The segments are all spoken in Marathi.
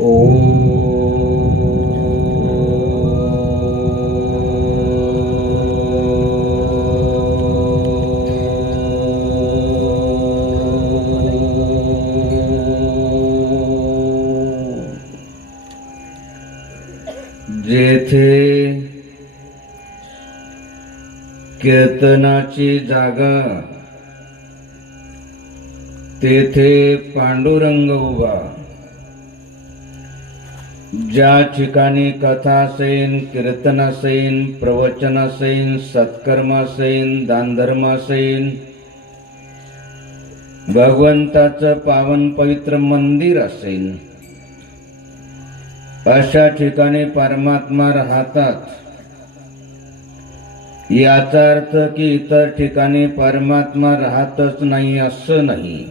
जेथे कीर्तनाची जागा तेथे पांडुरंग उभा. ज्या ठिकाणी कथा असेल, कीर्तन असेल, प्रवचन असेल, सत्कर्म असेल, दानधर्म असेल, भगवंताचं पावन पवित्र मंदिर असेल, अशा ठिकाणी परमात्मा राहतात. याचा अर्थ की इतर ठिकाणी परमात्मा राहतच नाही असं नाही.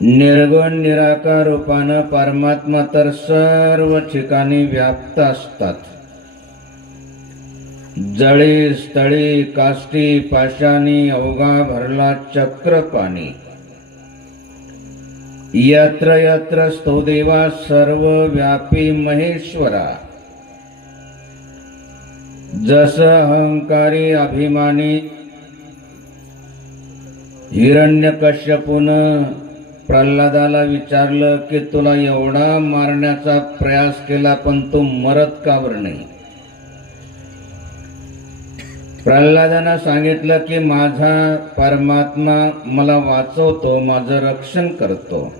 निर्गुण निराकार रूपानं परमात्मा तर सर्व ठिकाणी व्याप्त असतात. जळी स्थळी काष्टी पाषाणी अवघा भरला चक्रपाणी. यत्र यत्र स्तो देवा सर्व व्यापी महेश्वरा. जस अहंकारी अभिमानी हिरण्यकश्यपून प्रल्हादाला विचारलं की तुला एवढा मारण्याचा प्रयास केला पण तू मरत का बरं नाही. प्रल्हादानं सांगितलं की माझा परमात्मा मला वाचवतो, माझं रक्षण करतो.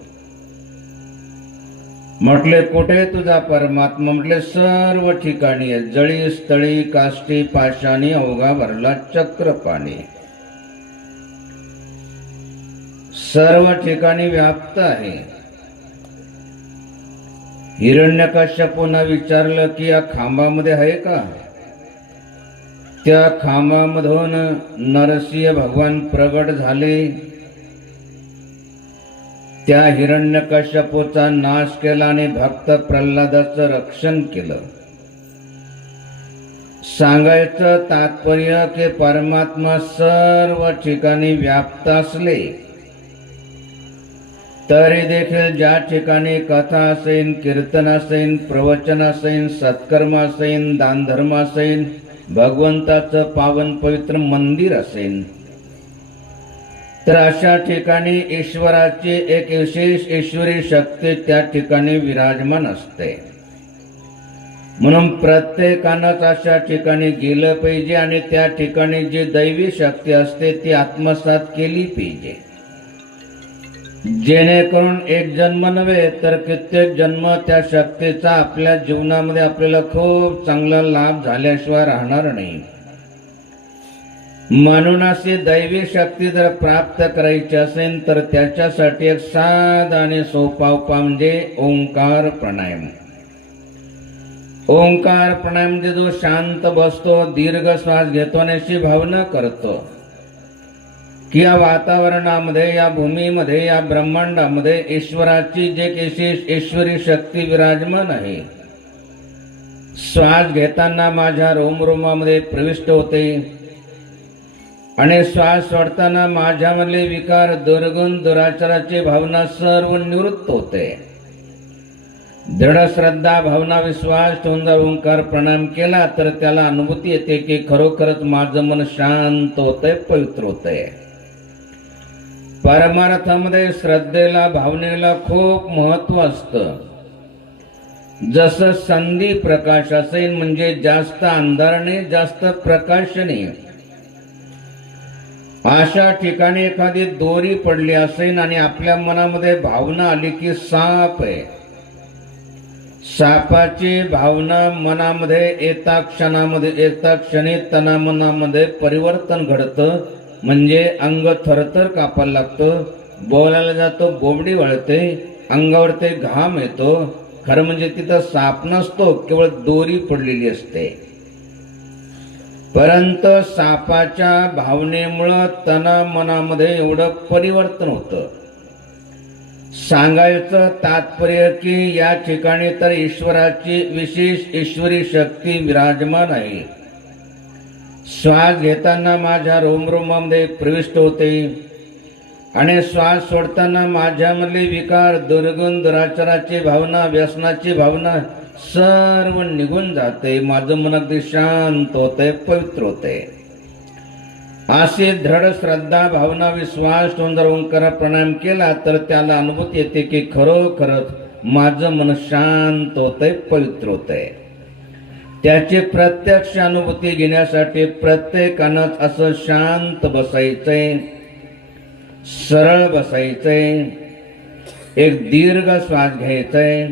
म्हटले कुठे तुझा परमात्मा. म्हटले सर्व ठिकाणी आहे. जळी स्थळी काष्टी पाषाणी अवघा भरला चक्रपाणी. सर्व ठिकाणी व्याप्त आहे. हिरण्यकश्यपूंना विचारलं की या खांबामध्ये आहे का. त्या खांबामधून नरसिंह भगवान प्रगट झाले. त्या हिरण्यकश्यपूचा नाश केला आणि भक्त प्रल्हादाचं रक्षण केलं. सांगायचं तात्पर्य की परमात्मा सर्व ठिकाणी व्याप्त असले तरी देखील ज्या ठिकाणी कथा असेल, कीर्तन असेल, प्रवचन असेल, सत्कर्म असेल, दानधर्म असेल, भगवंताचं पावन पवित्र मंदिर असेल, तर अशा ठिकाणी ईश्वराची एक विशेष ईश्वरी शक्ती त्या ठिकाणी विराजमान असते. म्हणून प्रत्येकानंच अशा ठिकाणी गेलं पाहिजे आणि त्या ठिकाणी जी दैवी शक्ती असते ती आत्मसात केली पाहिजे. जेणेकरून एक जन्म नव्हे तर कित्येक जन्म त्या शक्तीचा आपल्या जीवनामध्ये आपल्याला खूप चांगला लाभ झाल्याशिवाय राहणार नाही. म्हणूनच ही दैवी शक्ती जर प्राप्त करायची असेल तर त्याच्यासाठी एक साधा आणि सोपा उपाय म्हणजे ओंकार प्राणायाम. ओंकार प्राणायाम म्हणजे जो शांत बसतो, दीर्घ श्वास घेतो आणि अशी भावना करतो की या वातावरणामध्ये, या भूमीमध्ये, या ब्रह्मांडामध्ये ईश्वराची जे विशेष ईश्वरी शक्ती विराजमान आहे. श्वास घेताना माझ्या रोमरोमामध्ये प्रविष्ट होते आणि श्वास सोडताना माझ्यामधले विकार, दुर्गुण, दुराचाराची भावना सर्व निवृत्त होते. दृढ श्रद्धा, भावना, विश्वास ठेवून जर ओंकार प्राणायाम केला तर त्याला अनुभूती येते की खरोखरच माझं मन शांत होतंय, पवित्र होतंय. परमार्थामध्ये श्रद्धेला, भावनेला खूप महत्व असतं. जसं संधी प्रकाश असेल म्हणजे जास्त अंधारणे, जास्त प्रकाशने. अशा ठिकाणी एखादी दोरी पडली असेल आणि आपल्या मनामध्ये भावना आली की साप आहे. सापाची भावना मनामध्ये येता क्षणी तना मनामध्ये परिवर्तन घडतं. म्हणजे अंग थरथर कापायला लागतं, बोलायला जातो बोबडी वळते, अंगावर ते घाम येतो. खरं म्हणजे तिथं साप नसतो, केवळ दोरी पडलेली असते. परंतु सापाच्या भावनेमुळं तना मनामध्ये एवढं परिवर्तन होतं. सांगायचं तात्पर्य की या ठिकाणी तर ईश्वराची विशेष ईश्वरी शक्ती विराजमान आहे. श्वास घेताना माझ्या रोमरोमामध्ये प्रविष्ट होते आणि श्वास सोडताना माझ्यामधले विकार, दुर्गुण, दुराचाराची भावना, व्यसनाची भावना सर्व निघून जाते. माझं मन अगदी शांत होतंय, पवित्र होतंय. अशी दृढ श्रद्धा, भावना, विश्वास ठेवून जर ओंकार प्राणायाम केला तर त्याला अनुभूती येते की खरोखरच माझं मन शांत होतंय, पवित्र होतंय. त्याची प्रत्यक्ष अनुभूती घेण्यासाठी प्रत्येकानं असं शांत बसायचंय, सरळ बसायचंय, एक दीर्घ श्वास घ्यायचाय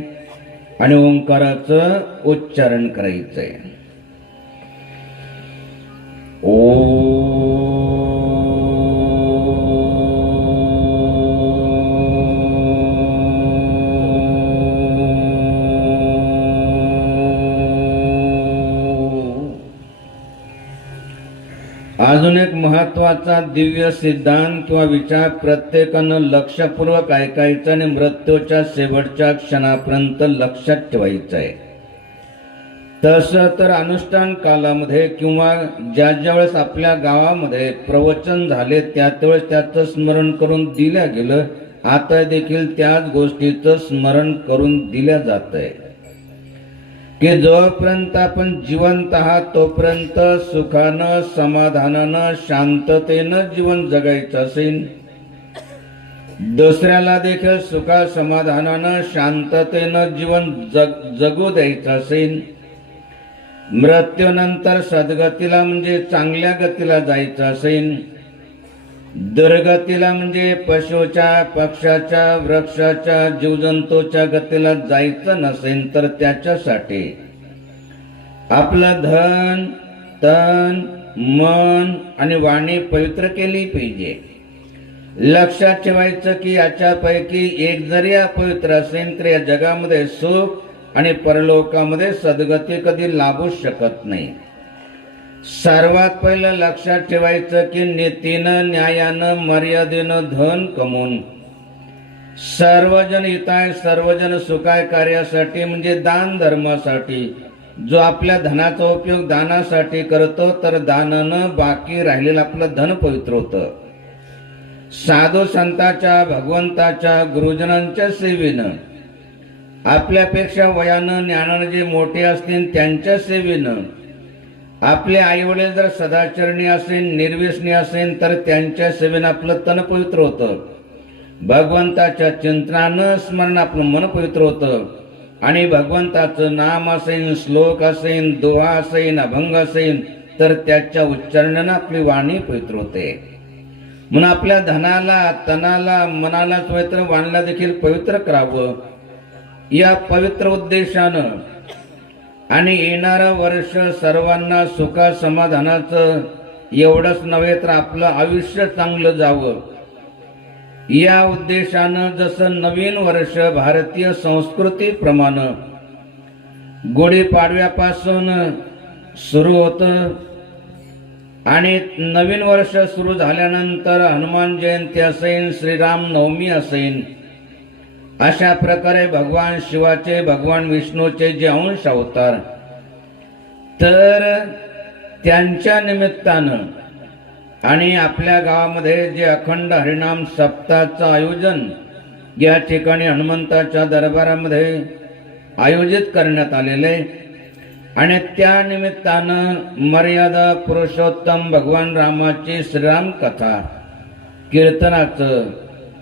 आणि ओंकाराचं उच्चारण करायचंय. अजून एक महत्वाचा दिव्य सिद्धांत किंवा विचार प्रत्येकानं लक्षपूर्वक ऐकायचा आणि मृत्यूच्या शेवटच्या क्षणापर्यंत लक्षात ठेवायचं आहे. तसं तर अनुष्ठान कालामध्ये किंवा ज्या वेळेस आपल्या गावामध्ये प्रवचन झाले त्यावेळेस त्याचं स्मरण करून दिलं गेलं. आता देखील त्याच गोष्टीचं स्मरण करून दिल्या जात आहे की जोपर्यंत आपण जिवंत आहात तोपर्यंत सुखानं, समाधानानं, शांततेनं जीवन जगायचं असेल, दुसऱ्याला देखील सुखा समाधानानं, शांततेनं जीवन जगू द्यायचं असेल, मृत्यूनंतर सद्गतीला म्हणजे चांगल्या गतीला जायचं असेल, दुर्गतीला म्हणजे पशुच्या, पक्षाच्या, वृक्षाच्या, जीवजंतूच्या गतीला जायचं नसेल तर त्याच्यासाठी आपलं धन, तन, मन आणि वाणी पवित्र केली पाहिजे. लक्षात ठेवायचं की याच्यापैकी एक जरी अपवित्र असेल तर या जगामध्ये सुख आणि परलोकामध्ये सद्गती कधी लाभू शकत नाही. सर्वात पहिलं लक्षात ठेवायचं की नीतीनं, न्यायानं, मर्यादेनं धन कमवून सर्वजन हिताय, सर्वजन सुखाय कार्यासाठी म्हणजे दान धर्मासाठी जो आपल्या धनाचा उपयोग दानासाठी करतो तर दानानं बाकी राहिलेलं आपलं धन पवित्र होतं. साधू संतांच्या, भगवंताच्या, गुरुजनांच्या सेवेनं, आपल्यापेक्षा वयानं, ज्ञानानं जे मोठे असतील त्यांच्या सेवेनं, आपले आई वडील जर सदाचरणी असेल, निर्व्यसनी असेल तर त्यांच्या सेवेनं आपलं तन पवित्र होतं. भगवंताच्या चिंतनानं, स्मरण आपलं मन पवित्र होतं आणि भगवंताचं नाम असेल, श्लोक असेल, दोहा असेल, अभंग असेल तर त्याच्या उच्चारणानं आपली वाणी पवित्र होते. म्हणून आपल्या धनाला, तनाला, मनाला पवित्र, वाणीला देखील पवित्र करावं या पवित्र उद्देशानं आणि येणारं वर्ष सर्वांना सुखा समाधानाचं एवढंच नव्हे तर आपलं आयुष्य चांगलं जावं या उद्देशानं जसं नवीन वर्ष भारतीय संस्कृतीप्रमाणे गुढीपाडव्यापासून सुरू होतं आणि नवीन वर्ष सुरू झाल्यानंतर हनुमान जयंती असेल, श्रीराम नवमी असेल, अशा प्रकारे भगवान शिवाचे, भगवान विष्णूचे जे अंश अवतार तर त्यांच्या निमित्तानं आणि आपल्या गावामध्ये जे अखंड हरिनाम सप्ताहाचं आयोजन या ठिकाणी हनुमंताच्या दरबारामध्ये आयोजित करण्यात आलेले आणि त्या निमित्तानं मर्यादा पुरुषोत्तम भगवान रामाची श्रीराम कथा, कीर्तनाचं,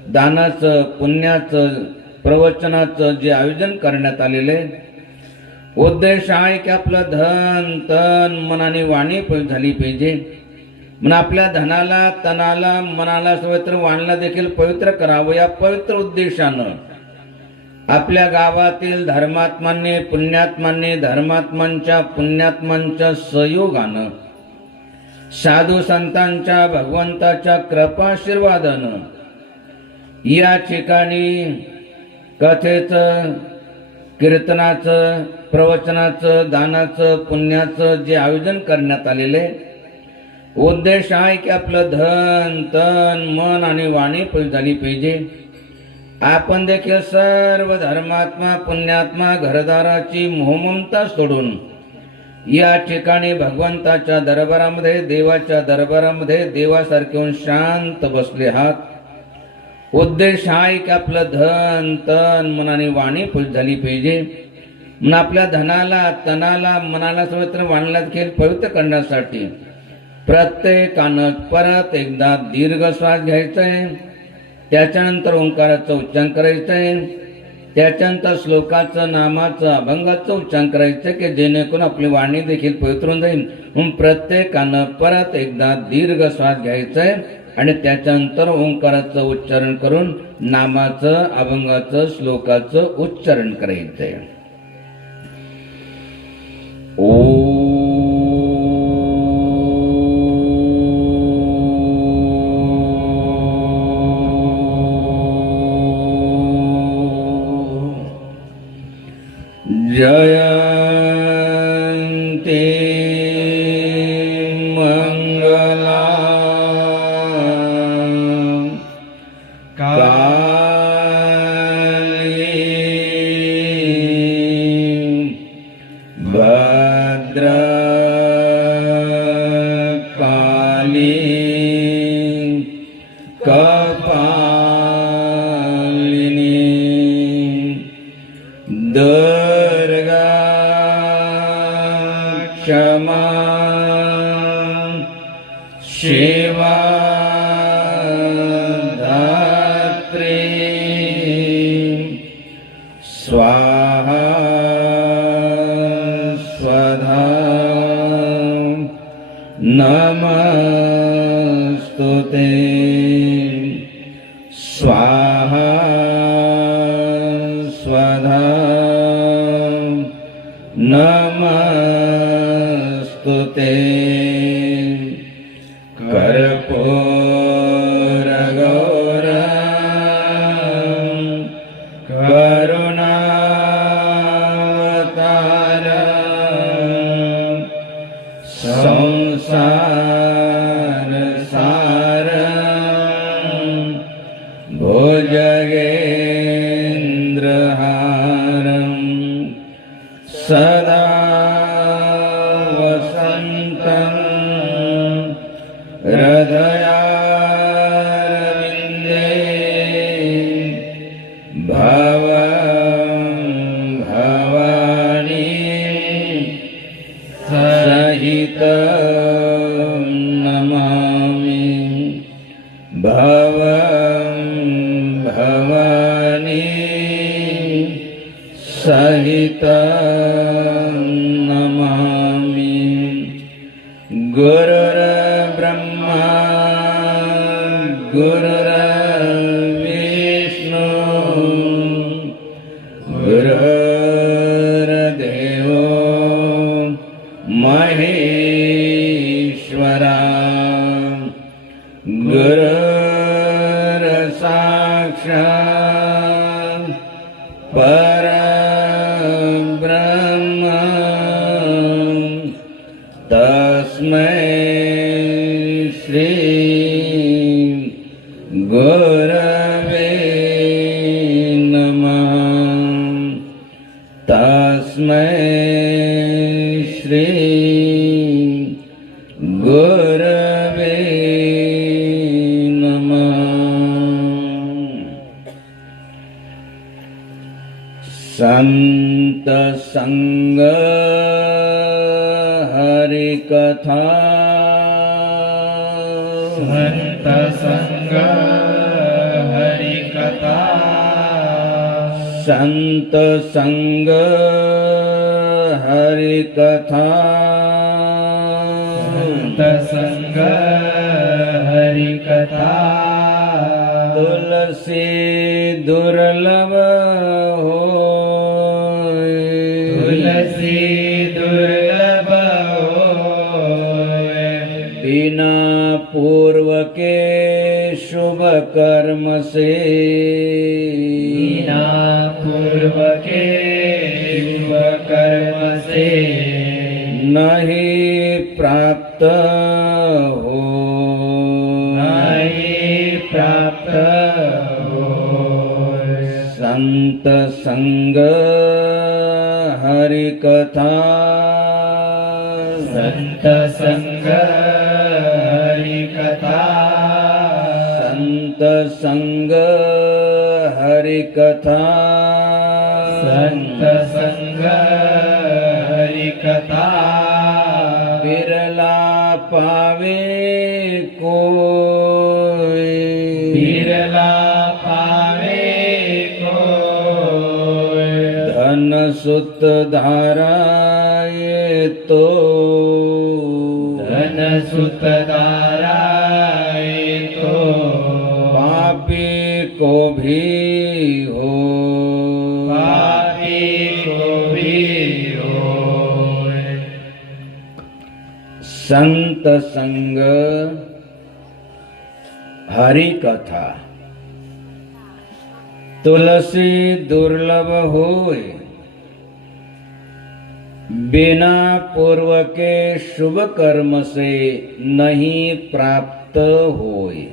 दानाचं, पुण्याचं, प्रवचनाचं जे आयोजन करण्यात आलेले उद्देश आहे की आपलं धन, तन, मन आणि वाणी झाली पाहिजे. म्हणून आपल्या धनाला, तनाला, मनाला, पवित्र वाणीला देखील पवित्र करावं या पवित्र उद्देशानं आपल्या गावातील धर्मात्मांनी, पुण्यात्मांनी, धर्मात्मांच्या, पुण्यात्मांच्या सहयोगानं, साधू संतांच्या, भगवंताच्या कृपाशीर्वादानं या ठिकाणी कथेचं, कीर्तनाचं, प्रवचनाचं, दानाचं, पुण्याचं जे आयोजन करण्यात आलेले उद्देश आहे की आपलं धन, तन, मन आणि वाणी झाली पाहिजे. आपण देखील सर्व धर्मात्मा, पुण्यात्मा, घरदाराची मोहममता सोडून या ठिकाणी भगवंताच्या दरबारामध्ये, देवाच्या दरबारामध्ये देवासारखे शांत बसले आहात उद्देश हा आहे की आपलं धन तन मनाने वाणी झाली पाहिजे. म्हणून आपल्या धनाला तनाला मनाला सर्वत्र वाणीला खेळ पवित्र करण्यासाठी प्रत्येकानं परत एकदा दीर्घ श्वास घ्यायचा आहे. त्याच्यानंतर ओंकाराचं उच्चारण करायचं आहे. त्याच्यानंतर श्लोकाचं नामाचं अभंगाचं उच्चारण करायचं की जेणेकरून आपली वाणी देखील पवित्र होऊन जाईल. म्हणून प्रत्येकानं परत एकदा दीर्घ श्वास घ्यायचा आहे आणि त्याच्यानंतर ओंकाराचं उच्चारण करून नामाचं अभंगाचं श्लोकाचं उच्चारण करायचं आहे. जयन्ती मंगला काली भद्रकाली कपालिनी दुर्गा क्षमा शिवा धात्री स्वाहा स्वधा नमस्तुते स्वाहा स्वधा नमस्तुते कर्पूरगौरं करुणावतारं संसारसारं भुजगेन्द्रहारं सदा वसन्तं हृदयारविन्दे भवं भवानी सहितं नमामि. भवं भवानी सहितं नमामि. गुरुर्ब्रह्मा गुरुर्विष्णु गुरुर्देवो महेश्वरा गुरुर्साक्षात् परब्रह्म तस्मै श्री गुरवे नमः. तस्मै श्री गुरवे नमः. संत संग हरिकथा संत संग हरिकथा संत संग हरिकथा संत संग हरिकथा तुलसी दुर्लभ होय तुलसी दुर्लभ होय बिना पूर्व के शुभ कर्म से बिना पूर्व के शुभ कर्म से नहीं प्राप्त हो नहीं प्राप्त हो. संत संग हरिकथा संत संग हरिकथा संत संत संग हरिकथा संत संग हरिकथा बिरला पावे कोय बिरला पावे कोय धन सुत धारा येतो धन सुत दारा येतो पापी को भी हो पापी को भी होय संत संग हरि कथा तुलसी दुर्लभ होय बिना पूर्व के शुभ कर्म से नहीं प्राप्त होय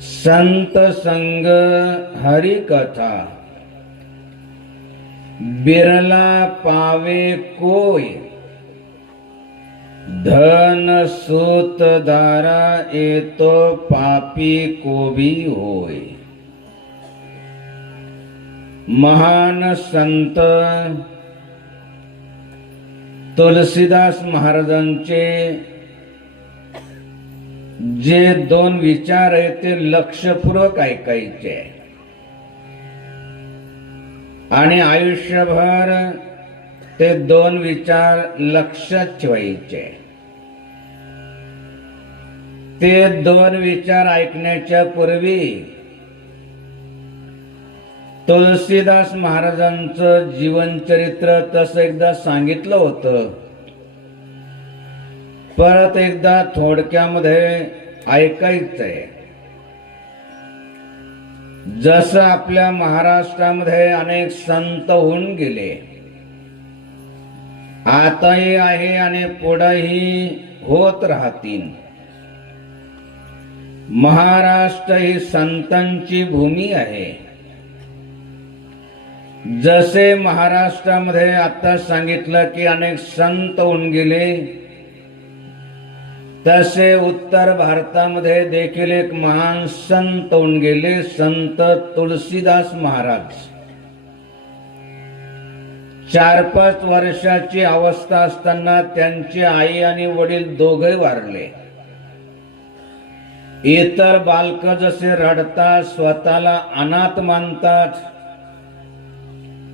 संत संग हरि कथा बिरला पावे कोय धन सूत दारा एतो पापी को भी होय महान संत तुलसीदास महाराजांचे जे दोन विचार आहेत ते लक्षपूर्वक ऐकायचे आणि आयुष्यभर ते दोन विचार लक्षात ठेवायचे. ते दोन विचार ऐकण्याच्या पूर्वी तुलसीदास महाराजांचं जीवनचरित्र तसं एकदा सांगितलं होतं. परत एकदा थोडक्यामध्ये ऐकायचंय. जसं आपल्या महाराष्ट्रामध्ये अनेक संत होऊन गेले, आताही आहे आणि पुढेही होत राहतील. महाराष्ट्र ही संतांची भूमी आहे. जसे महाराष्ट्रामध्ये आता सांगितलं की अनेक संत होऊन गेले, तसे उत्तर भारतामध्ये देखील एक महान संत होऊन गेले, संत तुलसीदास महाराज. 4-5 वर्षाची अवस्था असताना त्यांची आई आणि वडील दोघे वारले. इतर बालक जसे रडतात, स्वतःला अनाथ मानतात,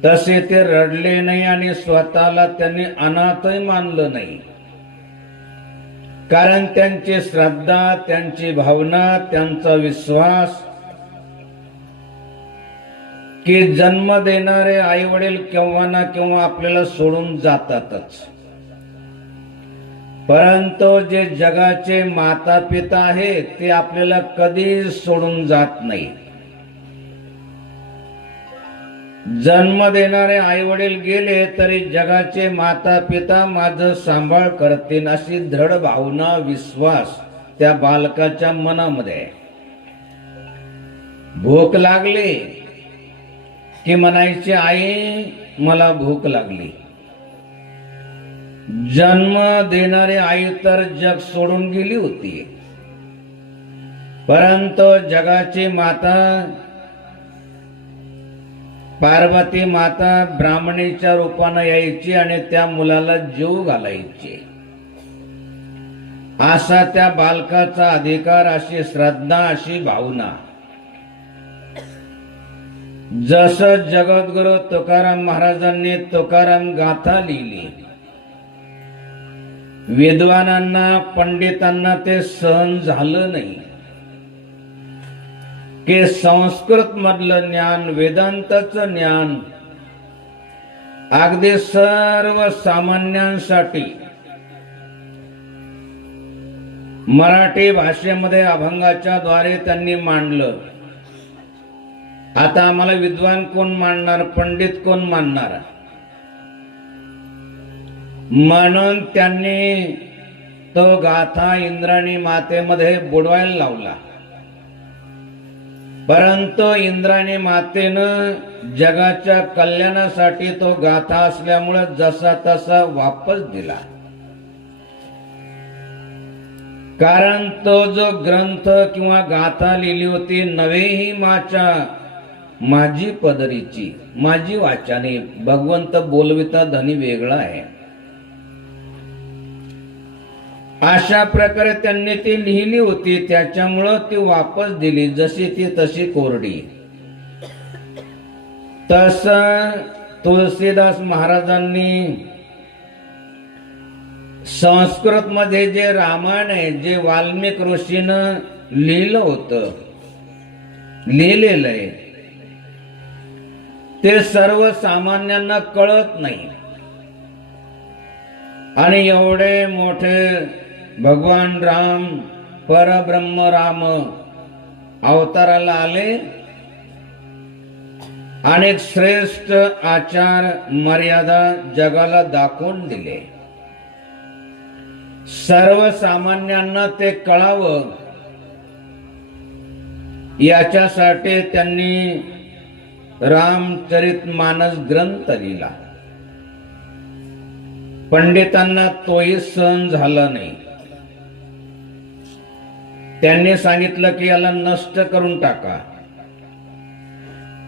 तसे ते रडले नाही आणि स्वतःला त्यांनी अनाथही मानलं नाही. कारण त्यांची श्रद्धा, त्यांची भावना, त्यांचा विश्वास की जन्म देणारे आई वडील केव्हा ना केव्हा आपल्याला सोडून जातातच, परंतु जे जगाचे माता पिता आहेत ते आपल्याला कधी सोडून जात नाही. जन्म देणारे आई वडील गेले तरी जगाचे माता पिता माझं सांभाळ करतील अशी दृढ भावना, विश्वास त्या बालकाच्या मनामध्ये. भूक लागली की म्हणायची, आई मला भूक लागली. जन्म देणारी आई तर जग सोडून गेली होती, परंतु जगाची माता पार्वती माता ब्राह्मणीच्या रूपानं यायची आणि त्या मुलाला जीव घालायची. असा त्या बालकाचा अधिकार, अशी श्रद्धा, अशी भावना. जसं जगद्गुरु तुकाराम महाराजांनी तुकाराम गाथा लिहिली, विद्वानांना, पंडितांना ते सहन झालं नाही की संस्कृत मधलं ज्ञान, वेदांताचं ज्ञान अगदी सर्व सामान्यांसाठी मराठी भाषेमध्ये अभंगाच्या द्वारे त्यांनी मांडलं. आता आम्हाला विद्वान कोण मांडणार, पंडित कोण मांडणार, म्हणून त्यांनी तो गाथा इंद्राणी मातेमध्ये बुडवायला लावला. परंतु इंद्राणी मातेनं जगाच्या कल्याणासाठी तो गाथा असल्यामुळे जसा तसा वापस दिला. कारण तो जो ग्रंथ किंवा गाथा लिहिली होती नवे ही माझी पदरीची माझी वाचाने भगवंत बोलविता धनी वेगळा आहे. अशा प्रकारे त्यांनी ती लिहिली होती, त्याच्यामुळं ती वापस दिली, जशी ती तशी कोरडी. तस तुलसीदास महाराजांनी संस्कृत मध्ये जे रामायण आहे, जे वाल्मिक ऋषीनं लिहिलं होतं, लिहिलेलं आहे, ते सर्वसामान्यांना कळत नाही. आणि एवढे मोठे भगवान राम, परब्रह्म राम अवताराला आले, अनेक श्रेष्ठ आचार मर्यादा जगाला दाखवून दिले. सर्वसामान्यांना ते कळावं याच्यासाठी त्यांनी रामचरितमानस ग्रंथ लिहिला. पंडितांना तोही सहन झाला नाही. त्यांनी सांगितलं की याला नष्ट करून टाका.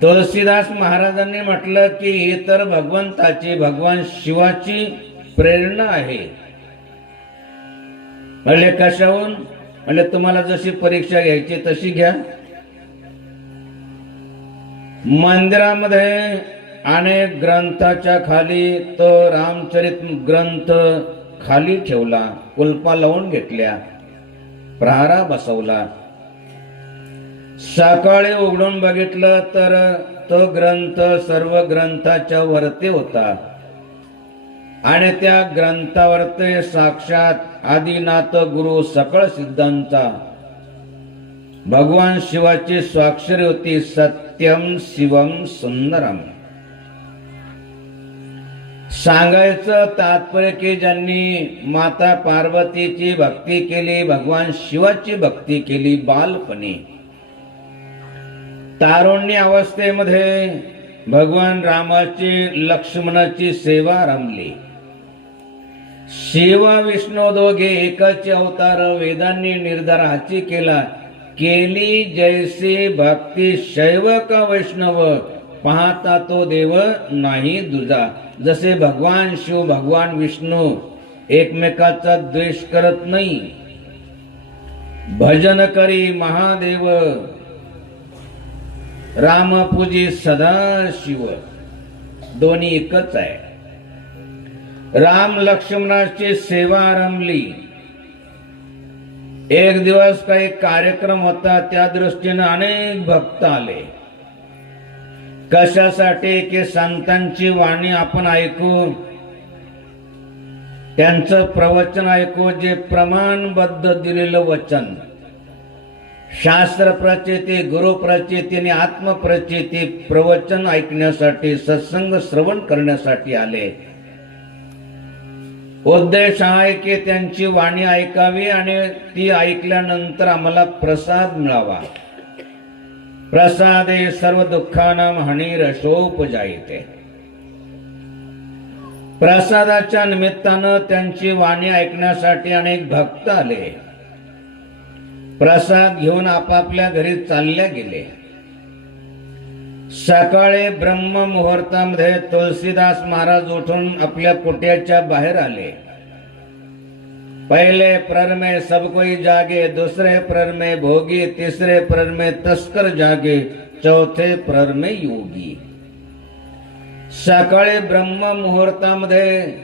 तुलसीदास महाराजांनी म्हटलं की ही तर भगवंताची, भगवान शिवाची प्रेरणा आहे. म्हणले कशाहून? म्हणले तुम्हाला जशी परीक्षा घ्यायची तशी घ्या. मंदिरामध्ये अनेक ग्रंथाच्या खाली तो रामचरित ग्रंथ खाली ठेवला, कुलपा लावून घेतल्या, प्रहारा बसवला. सकाळी उघडून बघितलं तर तो ग्रंथ सर्व ग्रंथाच्या वरती होता आणि त्या ग्रंथावरती साक्षात आदिनाथ गुरु सकळ सिद्धांचा भगवान शिवाची स्वाक्षरी होती, सत्यम शिवम सुंदरम. सांगायचं तात्पर्य की ज्यांनी माता पार्वतीची भक्ती केली, भगवान शिवाची भक्ती केली बालपणी, तारुण्य अवस्थेमध्ये भगवान रामाची लक्ष्मणाची सेवा रमली. शिव विष्णू दोघे एकाचे अवतार वेदांनी निर्धार हाची केला. केली जैसी भक्ती शैव का वैष्णव, पाहता तो देव नाही दुजा. जसे भगवान शिव भगवान विष्णू एकमेकाचा द्वेष करत नाही. भजन करी महादेव, रामपूजी सदा शिव, दोन्ही एकच आहे. राम लक्ष्मणाची सेवा रमली. एक दिवस काही कार्यक्रम होता, त्या दृष्टीने अनेक भक्त आले. कशासाठी? की संतांची वाणी आपण ऐकू, त्यांचं प्रवचन ऐकू, जे प्रमाणबद्ध दिलेलं वचन, शास्त्र प्रचिती, गुरु प्रचिती आणि आत्मप्रचिती प्रवचन ऐकण्यासाठी, सत्संग श्रवण करण्यासाठी आले. उद्देश आहे की त्यांची वाणी ऐकावी आणि ती ऐकल्यानंतर आम्हाला प्रसाद मिळावा. प्रसादे सर्व दुःखानां हानिरशोपजायते. प्रसादाच्या निमित्तानं त्यांची वाणी ऐकण्यासाठी अनेक भक्त आले. प्रसाद घेऊन आपापल्या घरी चालल्या गेले. सकाळी ब्रह्म मुहूर्तामध्ये तुलसीदास महाराज उठून आपल्या कुट्याच्या बाहेर आले. पहले प्रहर में सब कोई जागे, दूसरे प्रहर में भोगी, तीसरे प्रहर में तस्कर जागे, चौथे प्रहर में योगी. सकाळी ब्रह्म मुहूर्तामध्ये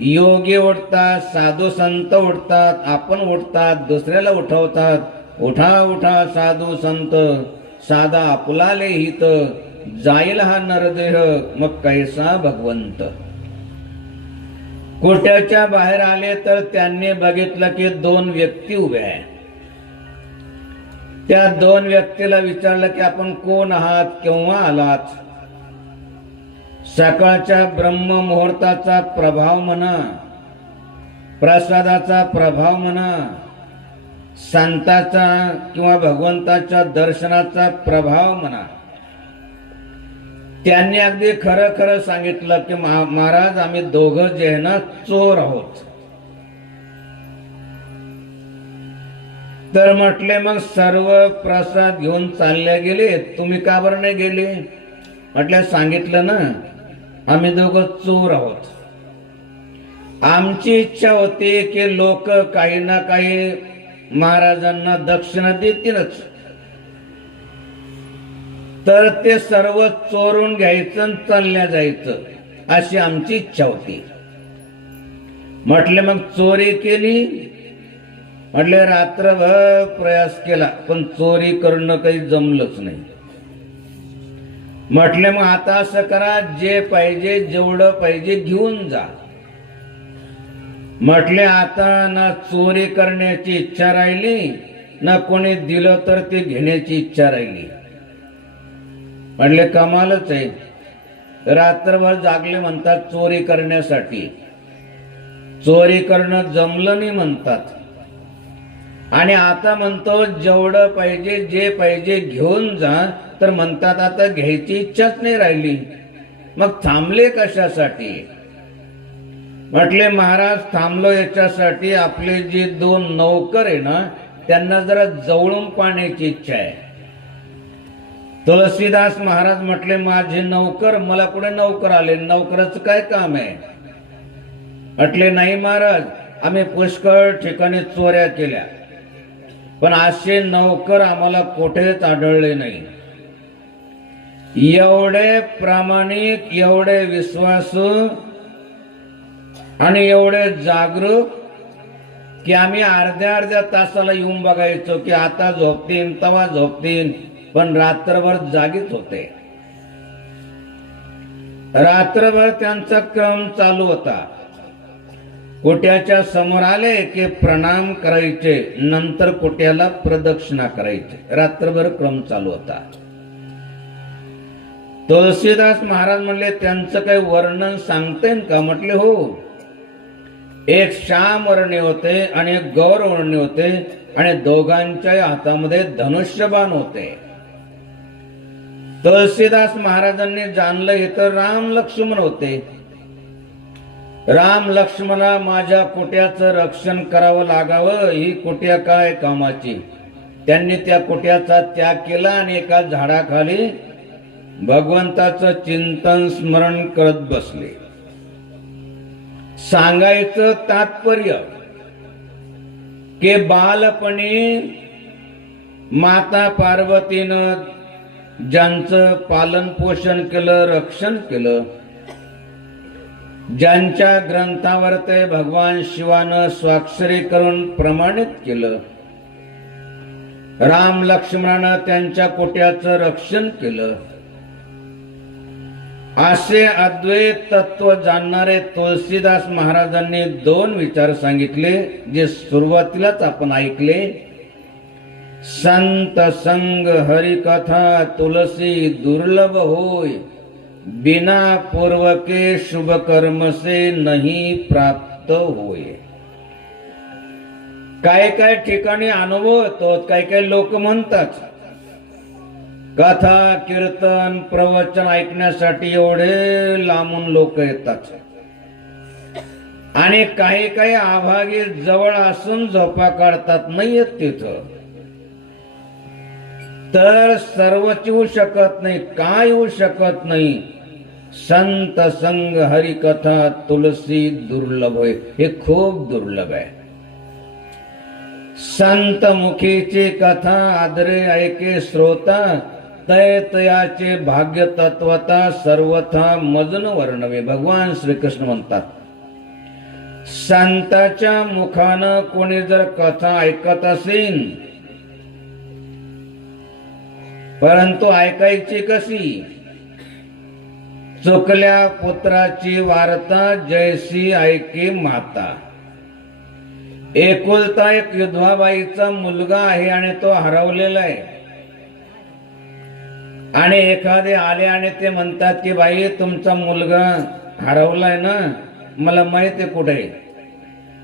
योगी उठतात, साधू संत उठतात, आपण उठतात, दुसऱ्याला उठवतात. उठा उठा साधू संत, साधा आपुलाले हित, जाईल हा नरदेह मग कैसा भगवंत. कोट्याच्या बाहेर आले तर त्यांनी बघितलं की दोन व्यक्ती उभ्या आहेत. त्या दोन व्यक्तीला विचारलं की आपण कोण आहात, केव्हा आलात? सकाळच्या ब्रह्म मुहूर्ताचा प्रभाव म्हणा, प्रसादाचा प्रभाव म्हणा, संताचा किंवा भगवंताच्या दर्शनाचा प्रभाव म्हणा, त्यांनी अगदी खरं खरं सांगितलं की महाराज आम्ही दोघं जे आहे ना चोर आहोत. तर म्हटले मग सर्व प्रसाद घेऊन चालले गेले, तुम्ही का बरं नाही गेले? म्हटलं सांगितलं ना, आम्ही दोघं चोर आहोत. आमची इच्छा होती की लोक काही ना काही महाराजांना दक्षिणा देतीलच, तर ते सर्व चोरून घ्यायचं आणि चालल्या जायचं अशी आमची इच्छा होती. म्हटले मग चोरी केली. म्हटले रात्रभर प्रयास केला पण चोरी करणं काही जमलंच नाही. म्हटले मग आता असं करा, जे पाहिजे जेवढं पाहिजे घेऊन जा. म्हटले आता ना चोरी करण्याची इच्छा राहिली, ना कोणी दिलं तर ते घेण्याची इच्छा राहिली. म्हटले कमालच आहे, रात्रभर जागले म्हणतात चोरी करण्यासाठी, चोरी करणं जमलं नाही म्हणतात, आणि आता म्हणतो जेवढं पाहिजे जे पाहिजे घेऊन जा, तर म्हणतात आता घ्यायची इच्छाच नाही राहिली. मग थांबले कशासाठी? म्हटले महाराज थांबलो याच्यासाठी, आपले जे 2 नौकर आहे ना त्यांना जरा जवळून पाहण्याची इच्छा आहे. तुलसीदास महाराज म्हटले माझे नौकर, मला कुठे नौकर आले, नौकराचं काय काम आहे? म्हटले नाही महाराज, आम्ही पुष्कळ ठिकाणी चोऱ्या केल्या पण असे नौकर आम्हाला कुठेच आढळले नाही. एवढे प्रामाणिक, एवढे विश्वासू आणि एवढे जागरूक की आम्ही अर्ध्या तासाला येऊन बघायचो की आता झोपतीन तेव्हा झोपतीन, पण रात्रभर जागीच होते. रात्रभर त्यांचा क्रम चालू होता. कुट्याच्या समोर आले की प्रणाम करायचे, नंतर कुट्याला प्रदक्षिणा करायचे. रात्रभर क्रम चालू होता. तुलसीदास महाराज म्हणले त्यांचं काही वर्णन सांगते का? म्हटले हो. एक श्याम वर्णी होते आणि एक गौर वर्णी होते आणि दोघांच्या हातामध्ये धनुष्यबाण होते. तुलसीदास महाराजांनी जाणलं हे तर राम लक्ष्मण होते. राम लक्ष्मणा माझ्या कुट्याचं रक्षण करावं लागावं, ही कुट्या काय कामाची. त्यांनी त्या कुट्याचा त्याग केला आणि एका झाडाखाली भगवंताचं चिंतन स्मरण करत बसले. सांगायचं तात्पर्य की बालपणी माता पार्वतीनं ज्यांचं पालन पोषण केलं, रक्षण केलं, ज्यांच्या ग्रंथावर ते भगवान शिवानं स्वाक्षरी करून प्रमाणित केलं, राम लक्ष्मणानं त्यांच्या कुट्याचं रक्षण केलं, असे अद्वैत तत्व जाणणारे तुलसीदास महाराजांनी 2 विचार सांगितले, जे सुरुवातीलाच आपण ऐकले. संत संग हरि कथा तुलसी दुर्लभ होय, बिना पूर्वके शुभ कर्म से नहीं प्राप्त होय. काय ठिकाणी अनुभव होतो, काय लोक म्हणतात कथा कीर्तन प्रवचन ऐकण्यासाठी एवढे लांबून लोक येतात, आणि काही अभागी जवळ असून झोपा काढतात, नाही येत तिथं. तर सर्वच येऊ शकत नाही, काय येऊ शकत नाही. संत संग हरि कथा तुलसी दुर्लभ होय, हे खूप दुर्लभ आहे. संत मुखीची कथा आदरे ऐके श्रोता, तय तयाचे भाग्य तत्वता सर्वथा मजन वर्णवे. भगवान श्रीकृष्ण म्हणतात, संताच्या मुखानं कोणी जर कथा ऐकत असेल, परंतु ऐकायची कशी? चुकल्या पुत्राची वार्ता जैसी ऐके माता. एकुलता एक विधवाबाईचा मुलगा आहे आणि तो हरवलेला आहे, आणि एखादे आले आणि ते म्हणतात की बाई तुमचा मुलगा हरवलाय ना, मला माहित आहे कुठे.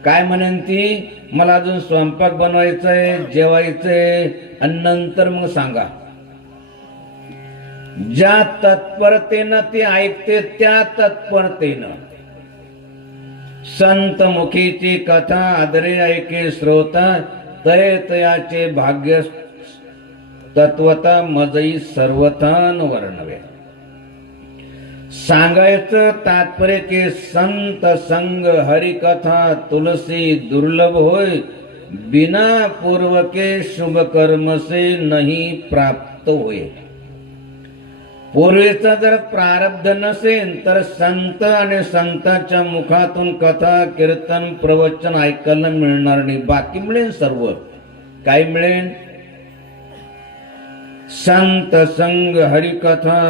काय म्हणेन ती? मला अजून स्वयंपाक बनवायचंय, जेवायचंय, आणि नंतर मग सांगा. ज्या तत्परतेनं ती ऐकते त्या तत्परतेनं संत मुखीची कथा आदरे ऐके श्रोता, तरे तयाचे भाग्य तत्वता मजई सर्वथा न वर्णवे. सांगायचं तात्पर्य की संत संग हरिकथा तुलसी दुर्लभ होय, बिना पूर्व के शुभ कर्म से नहीं प्राप्त होय. पूर्वीचा जर प्रारब्ध नसेल तर संत आणि संतांच्या मुखातून कथा कीर्तन प्रवचन ऐकायला मिळणार नाही. बाकी मिळेल सर्व. काय मिळेल? संत संग हरिकथा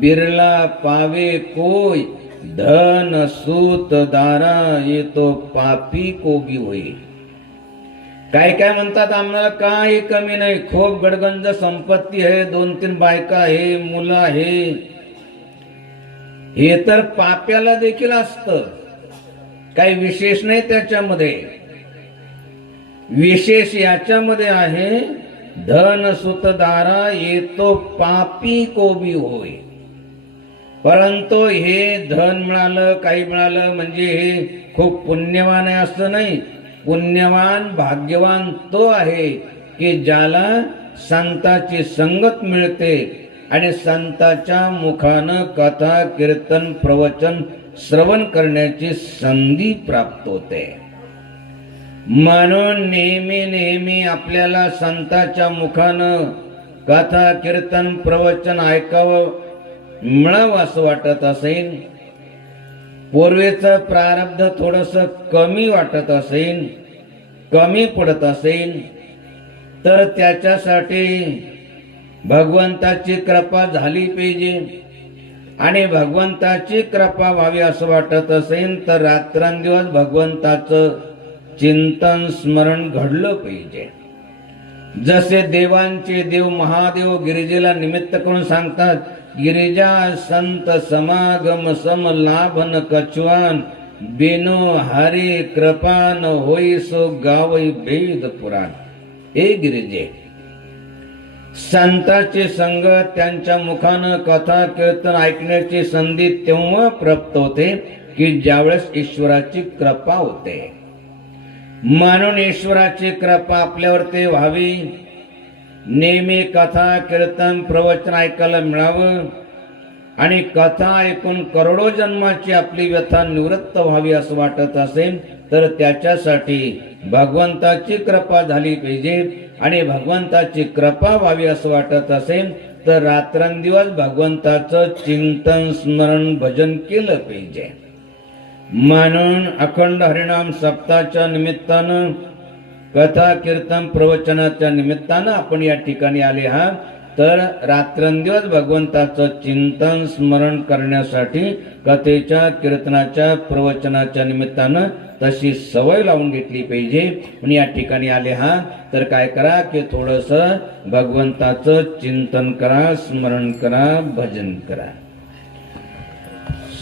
बिरला पावे कोय, धन सूत दारा येतो पापी कोबी होई. काय काय म्हणतात आम्हाला काही कमी नाही, खूप गडगंज संपत्ती आहे, 2-3 बायका आहे, मुलं आहे. हे तर पाप्याला देखील असतं. काही विशेष नाही त्याच्यामध्ये. विशेष याच्यामध्ये आहे, धन सुतदारा येतो पापी कोबी होय. परंतु हे धन मिळालं, काही मिळालं म्हणजे हे खूप पुण्यवान आहे असं नाही. पुण्यवान भाग्यवान तो आहे की ज्याला संताची संगत मिळते आणि संताच्या मुखानं कथा कीर्तन प्रवचन श्रवण करण्याची संधी प्राप्त होते. म्हणून नेहमी नेहमी आपल्याला संताच्या मुखानं कथा कीर्तन प्रवचन ऐकावं मिळावं असं वाटत असेल, पूर्वीचं प्रारब्ध थोडस कमी वाटत असेल, कमी पडत असेल, तर त्याच्यासाठी भगवंताची कृपा झाली पाहिजे. आणि भगवंताची कृपा व्हावी असं वाटत असेल तर रात्रंदिवस भगवंताचं चिंतन स्मरण घडलं पाहिजे. जसे देवांचे देव महादेव गिरिजेला निमित्त करून सांगतात, गिरिजा संत समागम सम लाभन कछुआन, बिनो हरि कृपान होई सो गावई वेद पुराण. हे गिरिजे, संताची संगत त्यांच्या मुखानं कथा कीर्तन ऐकण्याची संधी तेव्हा प्राप्त होते की ज्यावेळेस ईश्वराची कृपा होते. म्हणून ईश्वराची कृपा आपल्यावरती व्हावी, नेहमी कथा कीर्तन प्रवचन ऐकायला मिळावं आणि कथा ऐकून करोडो जन्माची आपली व्यथा निवृत्त व्हावी असं वाटत असेल तर त्याच्यासाठी भगवंताची कृपा झाली पाहिजे. आणि भगवंताची कृपा व्हावी असं वाटत असेल तर रात्रंदिवस भगवंताचं चिंतन स्मरण भजन केलं पाहिजे. म्हणून अखंड हरिनाम सप्ताहाच्या निमित्तानं कथा कीर्तन प्रवचनाच्या निमित्तानं आपण या ठिकाणी आले आहात. तर रात्रंदिवस भगवंताचं चिंतन स्मरण करण्यासाठी कथेच्या कीर्तनाच्या प्रवचनाच्या निमित्तानं तशी सवय लावून घेतली पाहिजे. आणि या ठिकाणी आले आहात तर काय करा की थोडंसं भगवंताचं चिंतन करा, स्मरण करा, भजन करा.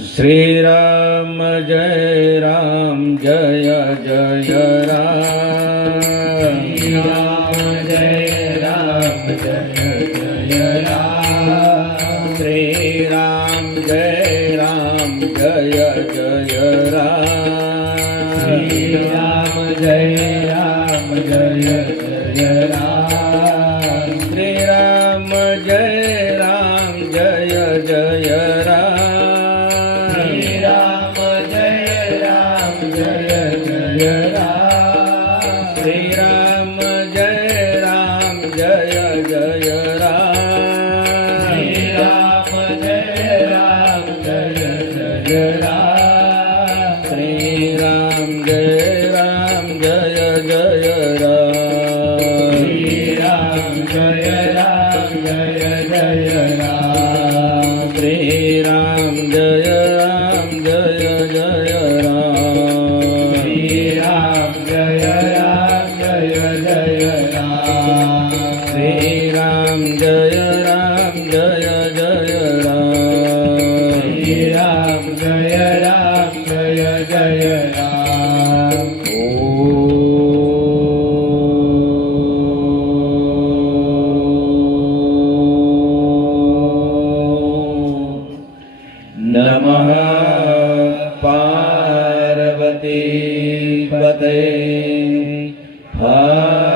श्रीराम जय राम जय जय राम. राम जय राम जय जय राम. श्रीराम जय राम जय जय राम. श्रीराम जय राम जय जय राम. श्रीराम जय राम जय जय राम. श्रीराम जय राम जय जय राम. श्रीराम जय राम जय जय राम. श्रीराम जय राम जय जय राम. श्रीराम जय राम जय जय राम. श्रीराम जय राम जय जय राम. श्रीराम जय राम जय जय राम. श्रीराम जय राम जय जय राम. श्रीराम जय राम जय जय राम. श्रीराम जय राम जय जय राम. नमः पार्वती पते हर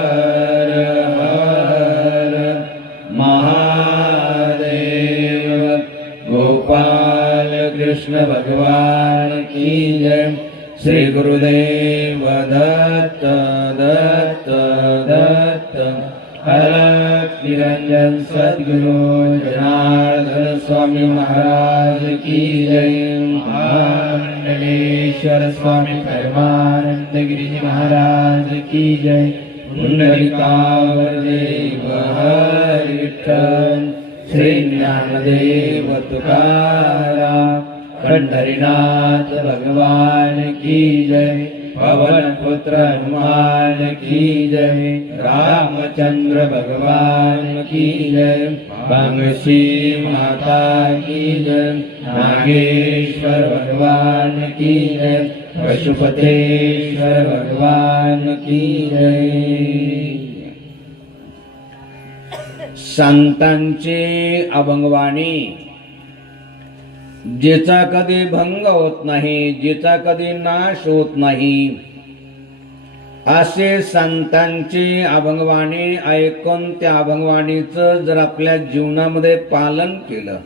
कृष्ण भगवान की जय। श्री गुरुदेव दत्त दत्त दत्त। अलख निरंजन सद्गुरु जनार्दन स्वामी महाराज की जय। मंडलेश्वर स्वामी परमानंद गिरिजी महाराज की जय। पुंडलिकावरदेव हरि विठ्ठल। श्री ज्ञानदेव तुकाराम पंढरीनाथ भगवान की जय। पवन पुत्र हनुमान की जय। रामचंद्र भगवान की जय। बांगशी माता की जय। नागेश्वर भगवान की जय। पशुपतेश्वर भगवान की जय। संतांची अभंगवाणी जिचा कधी भंग होत नाही, जिचा कधी नाश होत नाही, असे संतांची अभंगवाणी ऐकून त्या अभंगवाणीचं जर आपल्या जीवनामध्ये पालन केलं